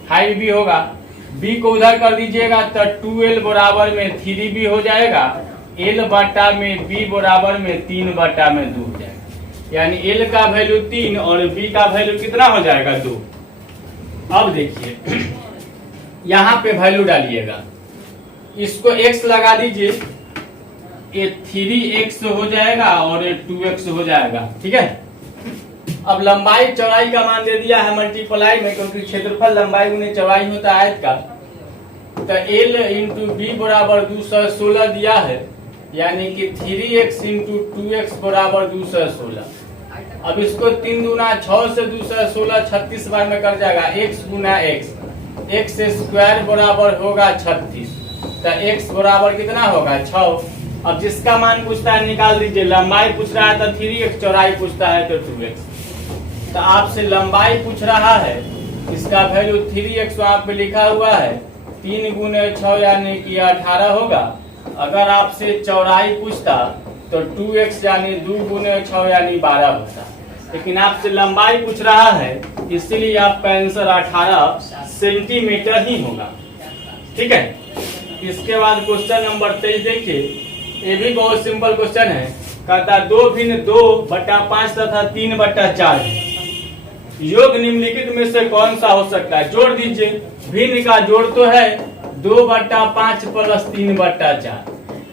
5B होगा। B को उधर कर दीजिएगा तो 2L बराबर में 3B हो जाएगा, L बटा में B बराबर में 3/2 हो जाएगा। यानी L का वैल्यू 3 और B का वैल्यू कितना हो जाएगा 2। अब देखिए यहाँ पे वैल्यू डालिएगा, इसको x लगा दीजिए, ये 3x हो जाएगा और ये 2x हो जाएगा। ठीक है, अब लंबाई चौड़ाई का मान दे दिया है मल्टीप्लाई में, क्योंकि क्षेत्रफल लंबाई गुने चौड़ाई होता है आयत का। तो L × B बराबर 216 दिया है, यानी कि 3x × 2x बराबर 216। अब इसको 3 दूना 6 से 216 36 बार में कर जाएगा, x गुना x स्क्वायर बराबर होगा 36। तो x बराबर कितना होगा 6। अब जिसका मान पूछता है निकाल दीजिए। लंबाई पूछ रहा है तो 3x, चौड़ाई पूछता है तो 2x। तो आपसे लंबाई पूछ रहा है, इसका वैल्यू 3x वहां पे लिखा हुआ है, 3 × 6 यानी कि 18 होगा। अगर आपसे चौड़ाई पूछता तो 2x यानी 2 × 6 यानी 12 होता, लेकिन आपसे लंबाई पूछ रहा है, इसीलिए आपका आंसर 18 सेंटीमीटर ही होगा। ठीक है, इसके बाद क्वेश्चन नंबर 23 देखिए, ये भी बहुत सिंपल क्वेश्चन है। कहता 2 भिन्न 2/5 तथा 3/4 है। योग निम्नलिखित में से कौन सा हो सकता है। जोड़ दीजिए, भिन्न का जोड़ तो है 2/5 + 3/4,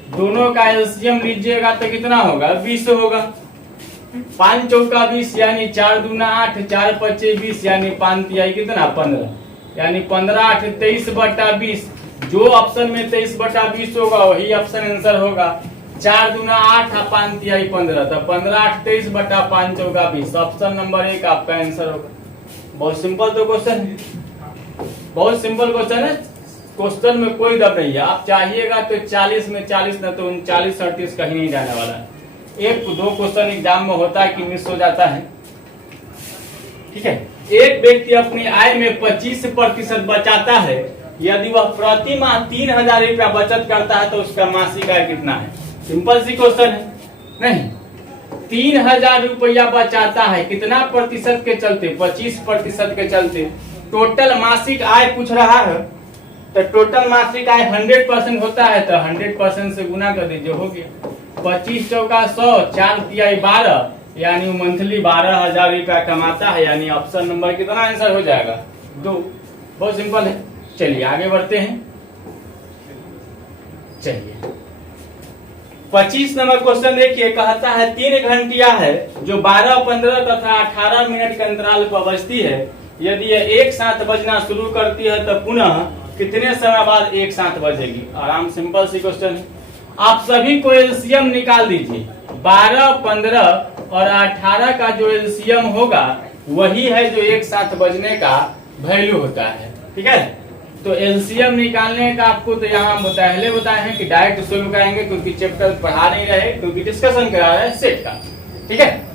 दोनों का एलसीएम लीजिएगा तो कितना होगा 20 होगा। 5 चौका 20 यानी 4 दूना 8, 4 5 20 यानी 5 तिहाई कितना 15, यानी 15 8 23/20। जो ऑप्शन में 23/20 होगा वही ऑप्शन आंसर होगा। 4 दूना 8 और 5 तिहाई 15, तो 15 8 23/5 चौका 20। ऑप्शन नंबर 1 आपका आंसर होगा। बहुत सिंपल तो क्वेश्चन है, बहुत सिंपल क्वेश्चन है। क्वेश्चन में कोई दम नहीं है, आप चाहिएगा तो 40 में 40 न तो 39 38 कहीं नहीं जाने वाला है। एक दो क्वेश्चन एग्जाम में होता है कि मिस हो जाता है, ठीक है। एक व्यक्ति अपनी आय में 25% बचाता है, यदि वह प्रति माह 3000 रुपया बचत करता है तो उसका मासिक आय कितना है? सिंपल सी क्वेश्चन है। नहीं, 3000 रुपया बचाता है, कितना प्रतिशत के चलते? 25% के चलते। टोटल मासिक आय पूछ रहा है, तो टोटल मासिक आय 100% होता है, तो 100% से गुना कर दीजिए, हो गया। 25 चौका 100, 4 तिहाई 12, यानी मंथली 12,000 रुपया कमाता है, यानी ऑप्शन नंबर कितना आंसर हो जाएगा? 2। बहुत सिंपल है। चलिए आगे बढ़ते हैं। चलिए 25 नंबर क्वेश्चन देखिए, कहता है 3 घंटिया है जो 12, 15 तथा 18 मिनट के अंतराल पर बजती है। यदि यह एक साथ बजना शुरू करती है तो पुनः कितने समय बाद एक साथ बजेगी? आराम सिंपल सी क्वेश्चन है। आप सभी को एलसीएम निकाल दीजिए। 12, 15 और 18 का जो एलसीएम होगा वही है जो एक साथ बजने का वैल्यू होता है, ठीक है। तो एलसीएम निकालने का आपको तो यहाँ पहले बताए हैं कि डायरेक्ट सोल्व कराएंगे, क्योंकि चैप्टर पढ़ा नहीं रहे, क्योंकि डिस्कशन करा रहे हैं सेट का, ठीक है।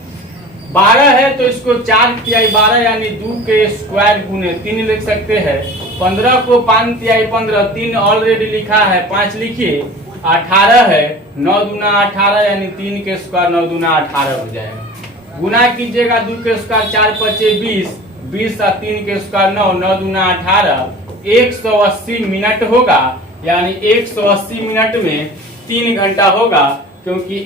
12 है तो इसको 4 तिहाई 12 यानी 2 के स्क्वायर गुने 3 लिख सकते हैं। 15 को 5 तिहाई 15, 3 ऑलरेडी लिखा है, 5 लिखिए। 18 है, 9 दूना 18 यानी 3 के स्क्वायर 9 दूना 18 हो जाएगा। गुना कीजिएगा 2 के स्क्वायर 4 पचे 20, 20 और 3 के स्क्वायर 9, 9 दूना 18, 180 मिनट होगा, यानी 180 मिनट में 3 घंटा होगा, क्योंकि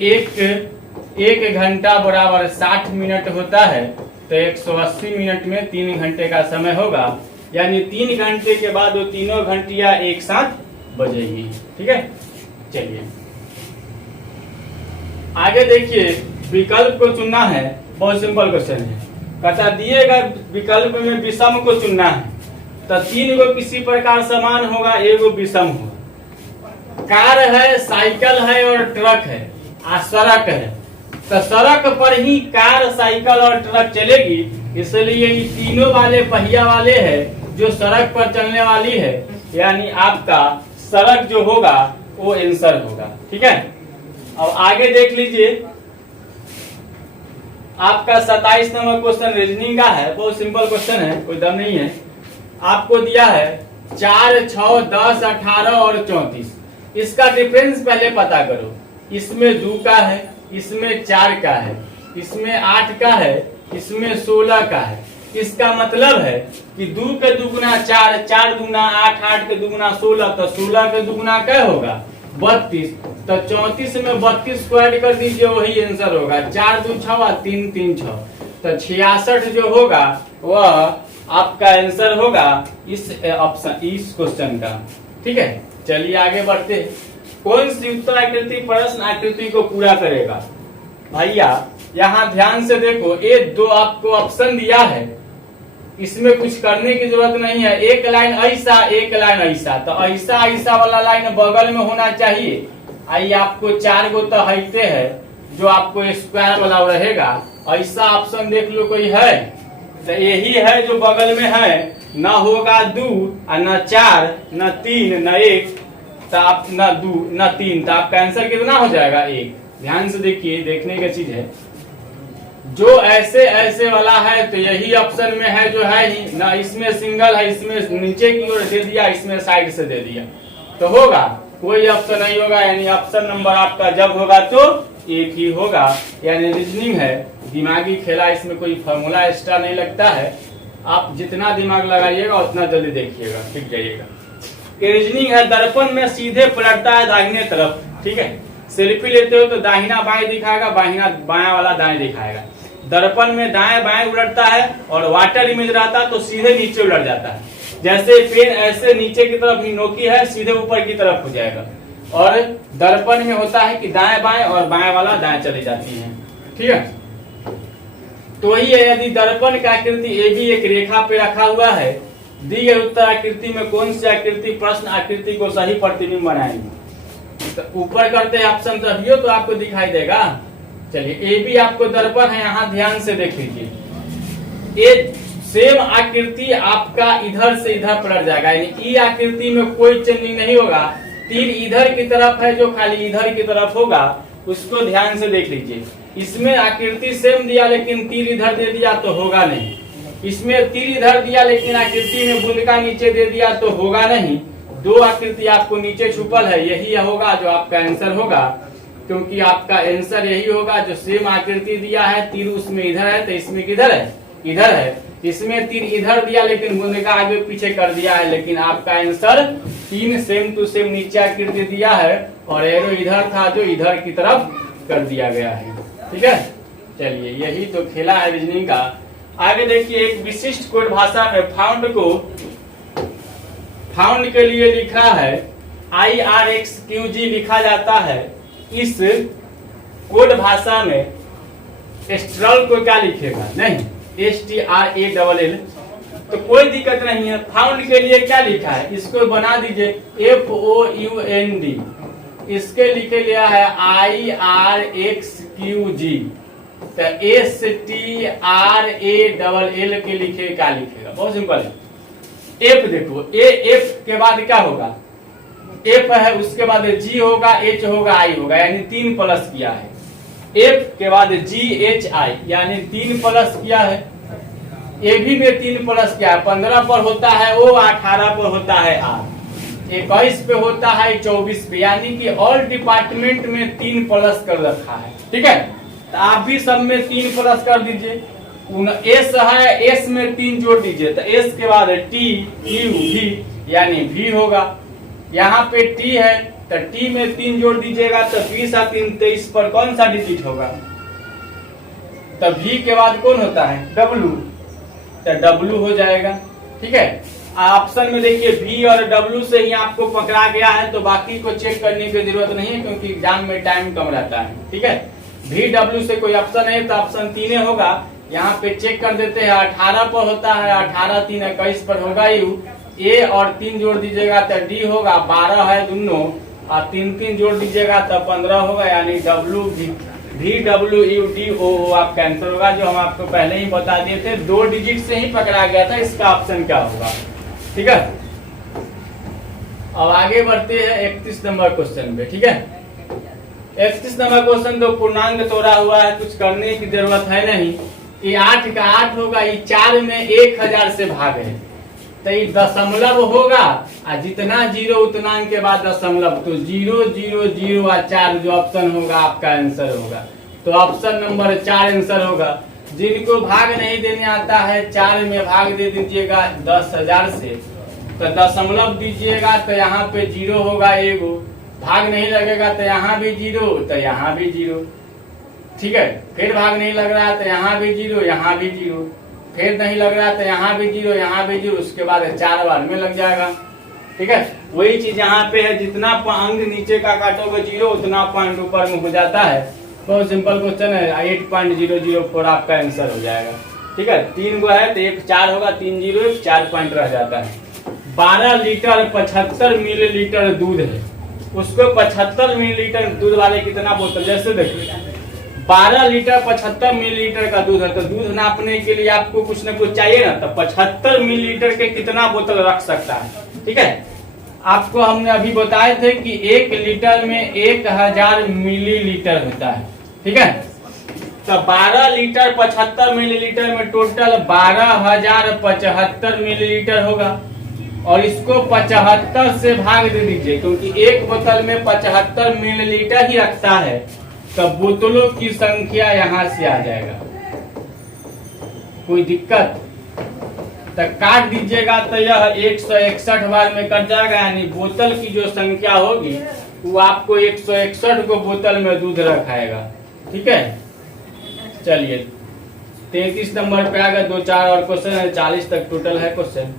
एक घंटा बराबर 60 मिनट होता है, तो 180 मिनट में 3 घंटे का समय होगा, यानी 3 घंटे के बाद वो तीनों घंटियां एक साथ बजेगी, ठीक है। चलिए आगे देखिए, विकल्प को चुनना है, बहुत सिंपल क्वेश्चन है। कहता दिए गए विकल्प में विषम को चुनना है, तो 3 गो किसी प्रकार समान होगा, 1 गो विषम होगा। कार है, साइकिल है और ट्रक है, आ सड़क है, तो सड़क पर ही कार, साइकिल और ट्रक चलेगी, इसलिए ये तीनों वाले पहिया वाले है जो सड़क पर चलने वाली है, यानी आपका सड़क जो होगा वो आंसर होगा, ठीक है। अब आगे देख लीजिए, आपका 27 नंबर क्वेश्चन रीजनिंग का है, बहुत सिंपल क्वेश्चन है, कोई दम नहीं है। आपको दिया है 4, 6, 10, 18 और 34, इसका डिफरेंस पहले पता करो। इसमें 2 का है, इसमें 4 का है, इसमें 8 का है, इसमें 16 का है। इसका मतलब है कि 2 के दुगुना 4, 4 दुगुना 8, 8 के दुगुना 16, तो 16 के दुगुना क्या होगा? 32, तो 34 में 32 को ऐड कर दीजिए, वही आंसर होगा। 4 2 6, 3 3 6, तो 66 जो होगा वह आपका आंसर होगा इस ऑप्शन, इस क्वेश्चन का, ठीक है। चलिए आगे बढ़ते हैं। कौन सी उत्तर आकृति प्रश्न आकृति को पूरा करेगा? भैया यहाँ ध्यान से देखो, ये 2 आपको ऑप्शन दिया है, इसमें कुछ करने की जरूरत नहीं है। एक लाइन ऐसा, एक लाइन ऐसा, तो ऐसा ऐसा वाला लाइन बगल में होना चाहिए। आइए आपको 4 गो तो हईते है जो आपको स्क्वायर वाला रहेगा, ऐसा ऑप्शन देख लो कोई है, तो यही है जो बगल में है। न होगा 2, न 4, न 3, न 1, तो आप न 2 न 3, तो आपका आंसर कितना हो जाएगा? 1। ध्यान से देखिए, देखने की चीज है। जो ऐसे ऐसे वाला है तो यही ऑप्शन में है जो है ही ना, इसमें सिंगल है, इसमें नीचे की ओर दे दिया, इसमें साइड से दे दिया, तो होगा कोई ऑप्शन नहीं होगा, यानी ऑप्शन नंबर आपका जब होगा तो 1 ही होगा। यानी रीजनिंग है, दिमागी खेला, इसमें कोई फॉर्मूला एक्स्ट्रा नहीं लगता है। आप जितना दिमाग लगाइएगा उतना जल्दी देखिएगा, ठीक जाइएगा। रीजनिंग है, दर्पण में सीधे पलटता है दाहिने तरफ, ठीक है। सेल्फी लेते हो तो दाहिना बाएं दिखाएगा, बाहिना बायां वाला दाएं दिखाएगा। दर्पण में दाएं बाएं उलटता है, और वाटर इमेज रहता है तो सीधे नीचे उलट जाता है। जैसे पेन ऐसे नीचे की तरफ नोकी है, सीधे ऊपर की तरफ हो जाएगा। और दर्पण में होता है कि दाएं बाएं और बाएं वाला दाएं चली जाती है, ठीक है। तो वही है, यदि दर्पण की आकृति ए भी एक रेखा पे रखा हुआ है, दी गई उत्तर आकृति में कौन सी आकृति प्रश्न आकृति को सही प्रतिबिंब बनाएगी? तो ऊपर करते हैं ऑप्शन, तभी तो आपको दिखाई देगा। चलिए, ए भी आपको दर्पण है, यहाँ ध्यान से देख लीजिए। ए सेम आकृति आपका इधर से इधर पलट जाएगा, यानी ई आकृति में कोई चेंजिंग नहीं होगा। तीर इधर की तरफ है, जो खाली इधर की तरफ होगा उसको ध्यान से देख लीजिए। इसमें आकृति सेम दिया लेकिन तीर इधर दे दिया तो होगा नहीं। इसमें तीर इधर दिया लेकिन आकृति में बूंद का नीचे दे दिया तो होगा नहीं। दो आकृति आपको नीचे छुपल है, यही होगा जो आपका आंसर होगा, क्योंकि आपका आंसर यही होगा जो सेम आकृति दिया है, तीर उसमें इधर है तो इसमें किधर है, इधर है। इसमें तीर इधर दिया लेकिन बूंद का आगे पीछे कर दिया है, लेकिन आपका आंसर तीन सेम टू सेम नीचे आकृति दिया है और एरो इधर था जो इधर की तरफ कर दिया गया है। ठीक है, चलिए यही तो खेला है रीजनिंग का। आगे देखिए, एक विशिष्ट कोड भाषा में फाउंड को फाउंड के लिए लिखा है IRXQG लिखा जाता है। इस कोड भाषा में स्ट्रल को क्या लिखेगा, नहीं STRALL, तो कोई दिक्कत नहीं है। फाउंड के लिए क्या लिखा है, इसको बना दीजिए FOUND, इसके लिखे लिया है IRXQG, तो STRALL के लिखे क्या लिखेगा, बहुत सिंपल है। एफ देखो, एफ के बाद क्या होगा, एफ है, उसके बाद जी होगा, एच होगा, आई होगा, यानी 3 प्लस किया है। एफ के बाद GHI यानी 3 प्लस किया है। ए भी में 3 प्लस किया है, 15 पर होता है O, 18 पर होता है R, 21 पे होता है 24 पे, यानी कि ऑल डिपार्टमेंट में 3 प्लस कर रखा है। ठीक है, तो आप भी सब में 3 प्लस कर दीजिए। एस है, एस में 3 जोड़ दीजिए, तो एस के बाद T U V यानी V होगा। यहाँ पे T है तो T में 3 जोड़ दीजिएगा, तो 20 और 3 23 पर कौन सा डिजिट होगा, तो V के बाद कौन होता है W, तो W हो जाएगा। ठीक है, ऑप्शन में देखिए V और W से ही आपको पकड़ा गया है, तो बाकी को चेक करने की जरूरत नहीं है क्योंकि एग्जाम में टाइम कम रहता है। ठीक है, V W से कोई ऑप्शन है तो ऑप्शन 3 होगा। यहाँ पे चेक कर देते हैं, 18 पर होता है, 18 3 21 पर होगा U, A और 3 जोड़ दीजिएगा तो D होगा, 12 है दोनों, और 3 3 जोड़ दीजिएगा तो 15 होगा, यानी WVWUDO आपका आंसर होगा, जो हम आपको पहले ही बता दिए थे। 2 डिजिट से ही पकड़ा गया था, इसका ऑप्शन क्या होगा। ठीक है, अब आगे बढ़ते हैं 31 नंबर क्वेश्चन पे। ठीक है, 31 नंबर क्वेश्चन तो पूर्णांक तोड़ा हुआ है, कुछ करने की जरूरत है नहीं। ये 8 का 8 होगा, ये 4 में 1000 से भाग है, तो ये दशमलव होगा, और जितना जीरो उतना के बाद दशमलव, तो 0 0 0 और 4 जो ऑप्शन होगा आपका आंसर होगा। तो ऑप्शन नंबर 4 आंसर होगा। जिनको भाग नहीं देने आता है, 4 में भाग दे दीजिएगा 10,000 से, तो दशमलव दीजिएगा तो यहाँ पे 0 होगा एगो, भाग नहीं लगेगा तो यहाँ भी 0, तो यहाँ भी 0। ठीक है, फिर भाग नहीं लग रहा तो यहाँ भी 0, यहाँ भी 0, फिर नहीं लग रहा तो यहाँ भी 0, यहाँ भी 0, उसके बाद 4 बार में लग जाएगा। ठीक है, वही चीज यहाँ पे है, जितना अंक नीचे का काटोगे 0 उतना पॉइंट ऊपर में हो जाता है। बहुत सिंपल क्वेश्चन है, 8.004 आपका आंसर हो जाएगा। ठीक है, 3 गो है तो 1 4 होगा, 3 0 1 4 पॉइंट रह जाता है। 12 लीटर 75 मिलीलीटर दूध है, उसको 75 मिलीलीटर दूध वाले कितना बोतल, जैसे देखिए 12 लीटर 75 मिलीलीटर का दूध है, तो दूध नापने के लिए आपको कुछ न कुछ चाहिए ना, तो 75 मिलीलीटर के कितना बोतल रख सकता है। ठीक है, आपको हमने अभी बताए थे कि 1 लीटर में 1000 मिलीलीटर होता है। ठीक है, तो 12 लीटर 75 मिलीलीटर में टोटल 12,075 मिलीलीटर होगा, और इसको 75 से भाग दे दीजिए, क्योंकि एक बोतल में 75 मिलीलीटर ही रखता है, तो बोतलों की संख्या यहाँ से आ जाएगा। कोई दिक्कत, तो काट दीजिएगा तो यह 161 बार में कट जाएगा, यानी बोतल की जो संख्या होगी वो आपको 161 को बोतल में दूध रखाएगा। ठीक है, चलिए 33 नंबर पे आ गए, 2 4 और क्वेश्चन है, 40 तक टोटल है क्वेश्चन।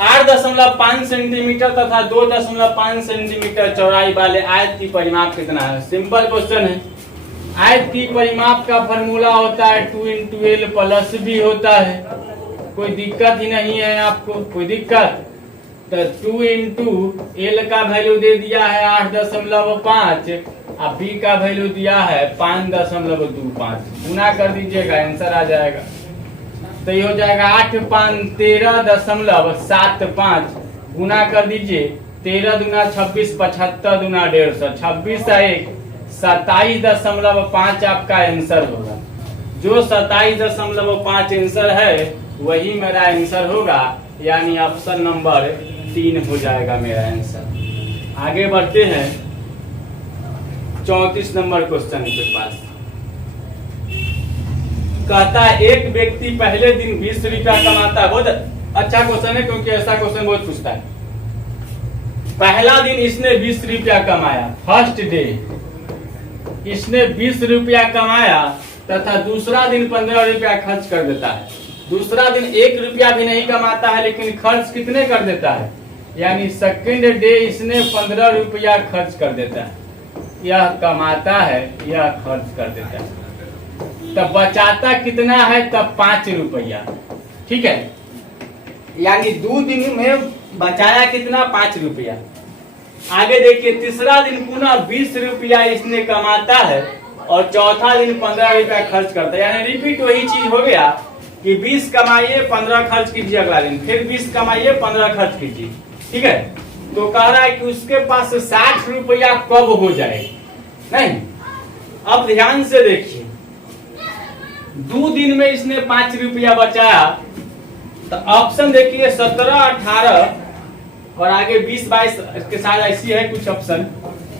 8.5 सेंटीमीटर तथा 2.5 सेंटीमीटर चौड़ाई वाले आयत की परिमाप कितना है। सिंपल क्वेश्चन है। आयत की परिमाप का फॉर्मूला होता है 2 × L प्लस भी होता है, कोई दिक्कत ही नहीं है आपको, कोई दिक्कत। तो 2 × L का वैल्यू दे दिया है 8.5 और B का वैल्यू दिया है 5.25, गुना कर दीजिएगा आंसर आ जाएगा। तो ये हो जाएगा 8 5 13.75 गुना कर दीजिए 13 दूना 26 75 दूना 150 26 1 27.5 आपका आंसर होगा। जो 27.5 आंसर है वही मेरा आंसर होगा, यानी ऑप्शन नंबर 3 हो जाएगा मेरा आंसर। आगे बढ़ते हैं 34 नंबर क्वेश्चन के पास। कहता है एक व्यक्ति पहले दिन 20 रुपया कमाता है। बहुत अच्छा क्वेश्चन है, क्योंकि ऐसा क्वेश्चन बहुत पूछता है। पहला दिन इसने 20 रुपया कमाया, फर्स्ट डे इसने 20 रुपया कमाया तथा दूसरा दिन 15 रुपया खर्च कर देता है। दूसरा दिन 1 रुपया भी नहीं कमाता है, लेकिन खर्च कितने कर देता है, यानी सेकंड डे इसने 15 रुपया खर्च कर देता है। यह कमाता है, यह खर्च कर देता है, तब बचाता कितना है, तब 5 रुपया। ठीक है, यानी 2 दिन में बचाया कितना, 5 रुपया। आगे देखिए तीसरा दिन पुनः 20 रुपया इसने कमाता है और चौथा दिन 15 रुपया खर्च करता है, यानी रिपीट वही चीज हो गया कि 20 कमाइए 15 खर्च कीजिए, अगला दिन फिर 20 कमाइए 15 खर्च कीजिए। ठीक है, तो कह रहा है कि उसके पास 60 रुपया कब हो जाए। नहीं, अब ध्यान से देखिए, 2 दिन में इसने 5 रुपया बचाया, तो ऑप्शन देखिए 17 18 और आगे 20 22 इसके साथ ऐसी है कुछ ऑप्शन।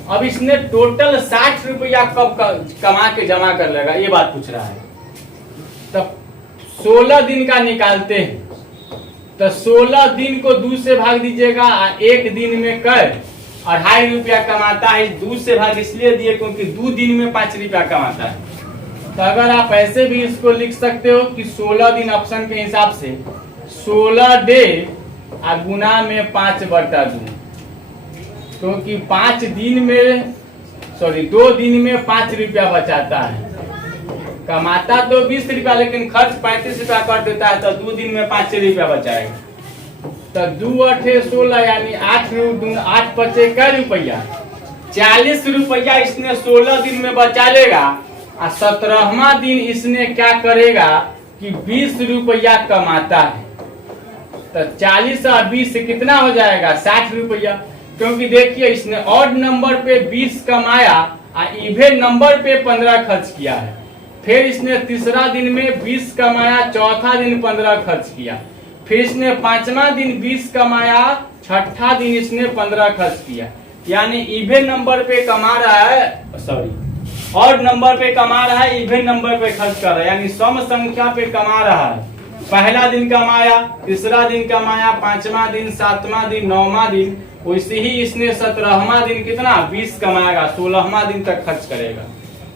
अब इसने टोटल 60 रुपया कब कमा के जमा कर लेगा, ये बात पूछ रहा है। तब 16 दिन का निकालते हैं, तो 16 दिन को 2 से भाग दीजिएगा। एक दिन में कर 2.5 रुपया कमाता है, 2 से भाग इसलिए दिए क्योंकि 2 दिन में 5 रुपया कमाता है। तो अगर आप ऐसे भी इसको लिख सकते हो कि 16 दिन ऑप्शन के हिसाब से 16 डे गुना में 5/2, क्योंकि 5 दिन में 2 दिन में 5 रुपया बचाता है। कमाता तो 20 रुपया, लेकिन खर्च 35 रुपया कर देता है, तो 2 दिन में 5 रुपया बचाएगा। तो 2 8 16 यानी 8 5 क्या रुपया, 40 रुपया इसने 16 दिन में बचा लेगा। और 17वां दिन इसने क्या करेगा कि 20 रुपया कमाता है, तो 40 और 20 से कितना हो जाएगा, 60 रुपया। क्योंकि देखिए इसने ऑड नंबर पे 20 कमाया और इवन नंबर पे 15 खर्च किया है। फिर इसने तीसरा दिन में 20 कमाया, चौथा दिन 15 खर्च किया। फिर इसने 5वां दिन 20 कमाया, छठा दिन इसने 15 खर्च किया। यानी इवन नंबर पे कमा रहा है, ऑड नंबर पे कमा रहा है, इवन नंबर पे खर्च कर रहा है, यानी सम संख्या पे कमा रहा है। पहला दिन कमाया, तीसरा दिन कमाया, 5वां दिन, 7वां दिन, 9वां दिन, वैसे ही इसने 17वां दिन कितना 20 कमाएगा, 16वां दिन तक खर्च करेगा।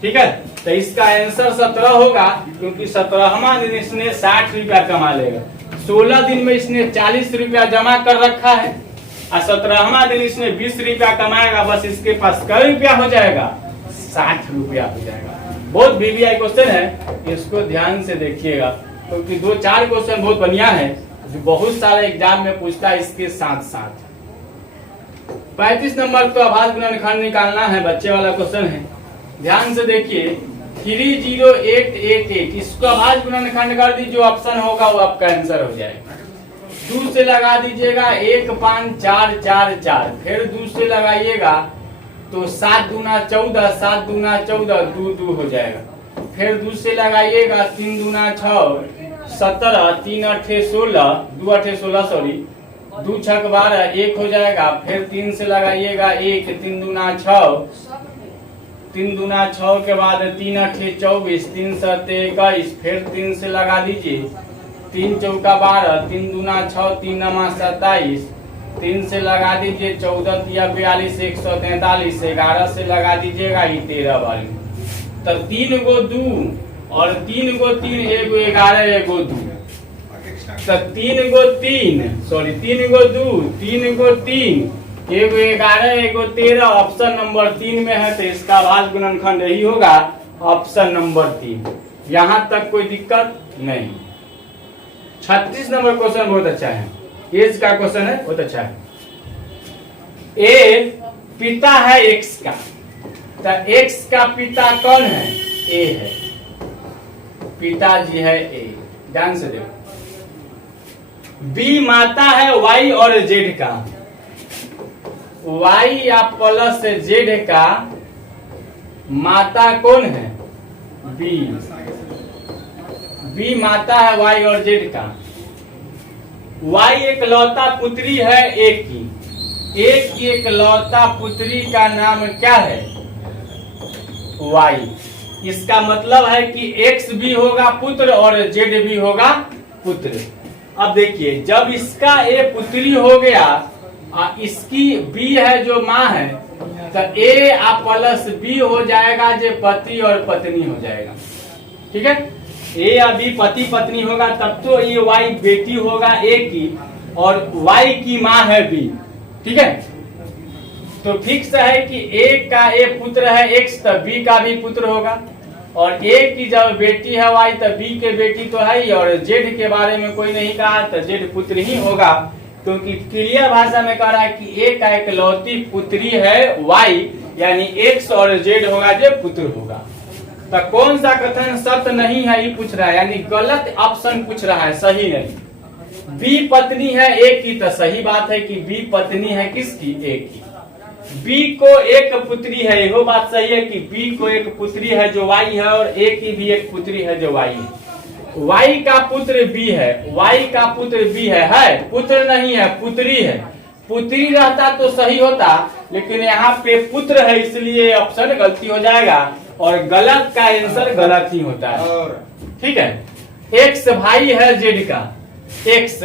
ठीक है, तो इसका आंसर 17 होगा, क्योंकि 17वां दिन इसने 60 रुपया कमा लेगा। 16 दिन में इसने 40 रुपया जमा कर रखा है और 17वां दिन इसने 20 रुपया कमाएगा। बस इसके पास कै रुपया हो जाएगा, 60 रुपया हो जाएगा। बहुत VVI क्वेश्चन है, इसको ध्यान से देखिएगा, क्योंकि 2-4 क्वेश्चन बहुत बढ़िया है जो बहुत सारे एग्जाम में पूछता है। इसके साथ साथ 35 नंबर तो आभास गुणनखंड निकालना है, बच्चे वाला क्वेश्चन है। ध्यान से देखिए 30888, इसको आभास गुणनखंड कर दीजिए, जो ऑप्शन होगा वो आपका आंसर हो जाएगा। 2 से लगा दीजिएगा 1 5 4 4 4, फिर 2 से लगाइएगा तो 7 दूना 14, 7 दूना 14, 2 2 हो जाएगा। फिर 2 से लगाइएगा 3 दूना 6 17, 3 8 16, 2 8 16 सॉरी, 2 6 12, 1 हो जाएगा। फिर 3 से लगाइएगा 1, 3 दूना 6, 3 दूना 6 के बाद 3 8 24, 3 7 21, फिर 3 से लगा दीजिए 3 चौका 12, 3 दूना 6, 3 नमा 27, 3 से लगा दीजिए 14 या 42, 143, 11 से लगा दीजिएगा 13 वाली, तब 3 गो 2 और 3 गो 3, 1 गो 11, 1 गो 2, तब 3 गो 3 सॉरी 3 गो 2, 3 गो 3, 1 गो 11, 1 गो 13, ऑप्शन नंबर 3 में है। तो इसका आभास गुणनखंड यही होगा, ऑप्शन नंबर 3। यहाँ तक कोई दिक्कत नहीं। 36 नंबर क्वेश्चन बहुत अच्छा है, एज का क्वेश्चन है, बहुत अच्छा है। ए पिता है एक्स का, तो एक्स का पिता कौन है, ए है, पिताजी है ए। ध्यान से देखो, बी माता है वाई और जेड का, वाई या प्लस जेड का माता कौन है? बी। बी माता है वाई और जेड का। वाई एक लौता पुत्री है एक की एकलौता पुत्री का नाम क्या है? वाई। इसका मतलब है कि एक्स भी होगा पुत्र और जेड भी होगा पुत्र। अब देखिए, जब इसका ए पुत्री हो गया, इसकी बी है जो माँ है, तो ए आ प्लस बी हो जाएगा जो पति और पत्नी हो जाएगा। ठीक है, ए या बी पति पत्नी होगा, तब तो ये वाई बेटी होगा ए की और वाई की माँ है बी। ठीक है, तो फिक्स है कि ए का ए पुत्र है एक्स, तब बी का भी पुत्र होगा, और ए की जब बेटी है वाई तब बी के बेटी तो है ही, और जेड के बारे में कोई नहीं कहा तो जेड पुत्र ही होगा, क्योंकि क्लियर भाषा में कह रहा है कि ए का इकलौती पुत्री है वाई, यानी एक्स और जेड होगा जो पुत्र होगा। तो कौन सा कथन सत्य नहीं है ये पूछ रहा है, यानी गलत ऑप्शन पूछ रहा है, सही नहीं। बी पत्नी है ए की, तो सही बात है कि बी पत्नी है किसकी? ए की। बी को एक पुत्री है, यह बात सही है कि बी को एक पुत्री है जो वाई है, और ए की भी एक पुत्री है जो वाई है। वाई का पुत्र बी है, वाई का पुत्र बी है पुत्र नहीं है, पुत्री है। पुत्री रहता तो सही होता, लेकिन यहाँ पे पुत्र है, इसलिए ऑप्शन गलती हो जाएगा, और गलत का आंसर गलत ही होता है। ठीक है, एक्स भाई है जेड का, एक्स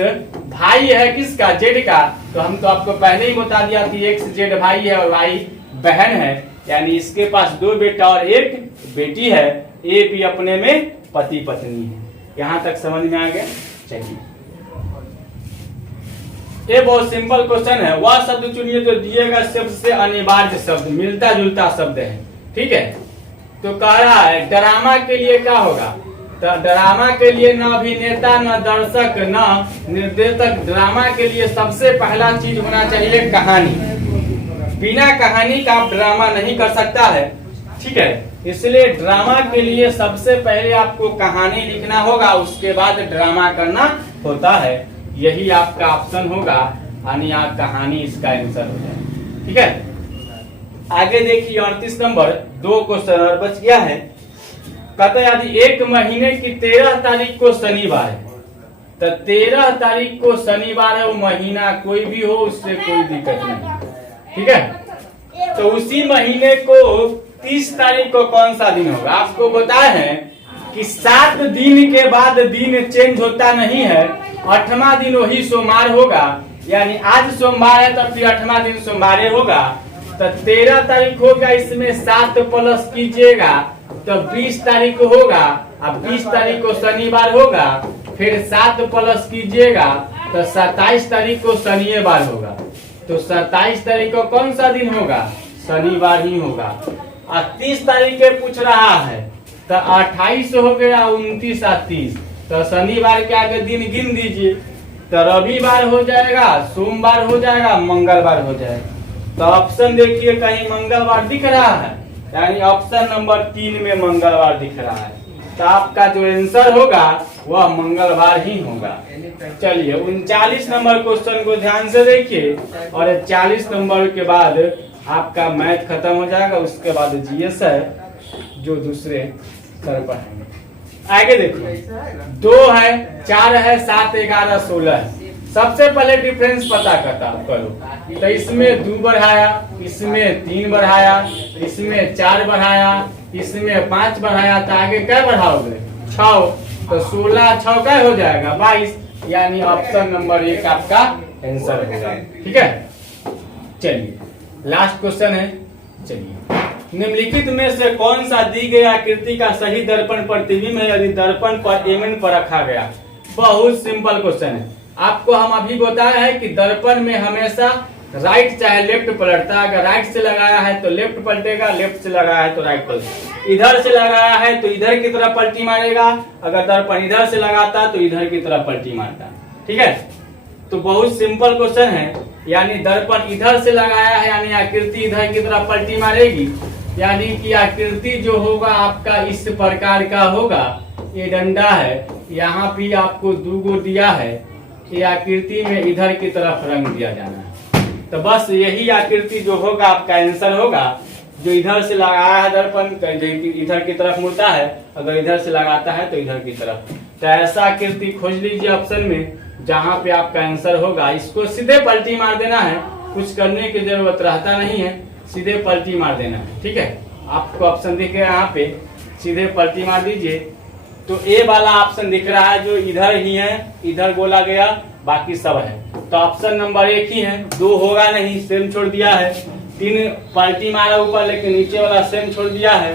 भाई है किसका? जेड का। तो हम तो आपको पहले ही बता दिया कि एक्स जेड भाई है और वाई बहन है, यानी इसके पास दो बेटा और एक बेटी है। ए भी अपने में पति पत्नी है। यहां तक समझ में आ गया? चलिए, ये बहुत सिंपल क्वेश्चन है। वह शब्द चुनिए जो दिए गए शब्द से अनिवार्य शब्द, मिलता जुलता शब्द है। ठीक है, तो कह रहा है ड्रामा के लिए क्या होगा? तो ड्रामा के लिए न अभिनेता, न दर्शक, न निर्देशक। ड्रामा के लिए सबसे पहला चीज होना चाहिए कहानी। बिना कहानी का आप ड्रामा नहीं कर सकता है। ठीक है, इसलिए ड्रामा के लिए सबसे पहले आपको कहानी लिखना होगा, उसके बाद ड्रामा करना होता है। यही आपका ऑप्शन होगा, यानी आप कहानी इसका आंसर हो जाए। ठीक है, आगे देखिए 38 नंबर, 2 क्वेश्चन और बच गया है। कहते हैं यदि एक महीने की 13 तारीख को शनिवार है, तो 13 तारीख को शनिवार है, वो महीना कोई भी हो, उससे कोई दिक्कत नहीं। ठीक है, तो उसी महीने को 30 तारीख को कौन सा दिन होगा? आपको बताया है कि 7 दिन के बाद दिन चेंज होता नहीं है। 8वां दिन वही सोमवार होगा, यानी आज सोमवार है तो फिर 8वां दिन सोमवार होगा। तो 13 तारीख होगा, इसमें 7 प्लस कीजिएगा तो 20 तारीख को होगा। अब 20 तारीख को शनिवार होगा, फिर 7 प्लस कीजिएगा तो 27 तारीख को शनिवार होगा। तो 27 तारीख को कौन सा दिन होगा? शनिवार ही होगा। 30 तारीख के पूछ रहा है, तो 28 हो गया, 29 और 30, तो शनिवार के आगे दिन गिन दीजिए। तो रविवार हो जाएगा, सोमवार हो जाएगा, मंगलवार हो जाएगा। तो ऑप्शन देखिए, कहीं मंगलवार दिख रहा है, यानी ऑप्शन नंबर 3 में मंगलवार दिख रहा है। तो आपका जो आंसर होगा वह मंगलवार ही होगा। चलिए 39 नंबर क्वेश्चन को ध्यान से देखिए, और 40 नंबर के बाद आपका मैथ खत्म हो जाएगा। उसके बाद जीएस है जो दूसरे सर पढ़ेंगे। आगे देखो, 2 है, 4 है, 7, 11, 16 है। सबसे पहले डिफरेंस पता करता करो। तो इसमें 2 बढ़ाया, इसमें 3 बढ़ाया, इसमें 4 बढ़ाया, इसमें 5 बढ़ाया, तो आगे क्या बढ़ाओगे? 6। तो 16 6 क्या हो जाएगा? 22, यानी ऑप्शन नंबर 1 आपका आंसर होगा। ठीक है, चलिए लास्ट क्वेश्चन है। चलिए, निम्नलिखित में से कौन सा दी गई आकृति का सही दर्पण प्रतिबिंब है यदि दर्पण पर एमएन पर रखा गया? बहुत सिंपल क्वेश्चन है। आपको हम अभी बताया है कि दर्पण में हमेशा राइट चाहे लेफ्ट पलटता है। अगर राइट से लगाया है तो लेफ्ट पलटेगा, लेफ्ट से लगाया है तो राइट पलटेगा। इधर से लगाया है तो इधर की तरफ पलटी मारेगा, अगर दर्पण इधर से लगाता तो इधर की तरफ पलटी मारता। ठीक है, तो बहुत सिंपल क्वेश्चन है। यानी दर्पण इधर से लगाया है, यानी आकृति इधर की तरफ पलटी मारेगी, यानी कि आकृति जो होगा आपका इस प्रकार का होगा। ये डंडा है, यहाँ भी आपको 2 गो दिया है, ये आकृति में इधर की तरफ रंग दिया जाना है। तो बस यही आकृति जो होगा आपका आंसर होगा। जो इधर से लगाया है दर्पण इधर की तरफ मुड़ता है, अगर इधर से लगाता है तो इधर की तरफ। तो ऐसा आकृति खोज लीजिए ऑप्शन में जहां पे आपका आंसर होगा। इसको सीधे पलटी मार देना है, कुछ करने की जरूरत रहता नहीं है, सीधे पलटी मार देना है। ठीक है, आपको ऑप्शन दिख रहा है यहाँ पे, सीधे पलटी मार दीजिए। तो ए वाला ऑप्शन दिख रहा है जो इधर ही है, इधर बोला गया, बाकी सब है। तो ऑप्शन नंबर 1 ही है, 2 होगा नहीं, सेम छोड़ दिया है। 3 पलटी मारा ऊपर लेकिन नीचे वाला सेम छोड़ दिया है।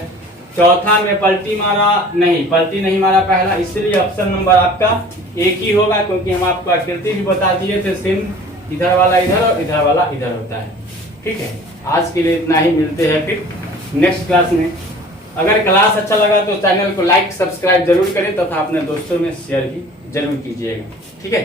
चौथा में पलटी मारा नहीं, पलटी नहीं मारा पहला, इसलिए ऑप्शन नंबर आपका 1 ही होगा, क्योंकि हम आपको आकृति भी बता दिए थे सेम, इधर वाला इधर और इधर वाला इधर होता है। ठीक है, आज के लिए इतना ही, मिलते हैं फिर नेक्स्ट क्लास में। अगर क्लास अच्छा लगा तो चैनल को लाइक सब्सक्राइब जरूर करें तथा अपने दोस्तों में शेयर भी जरूर कीजिएगा। ठीक है।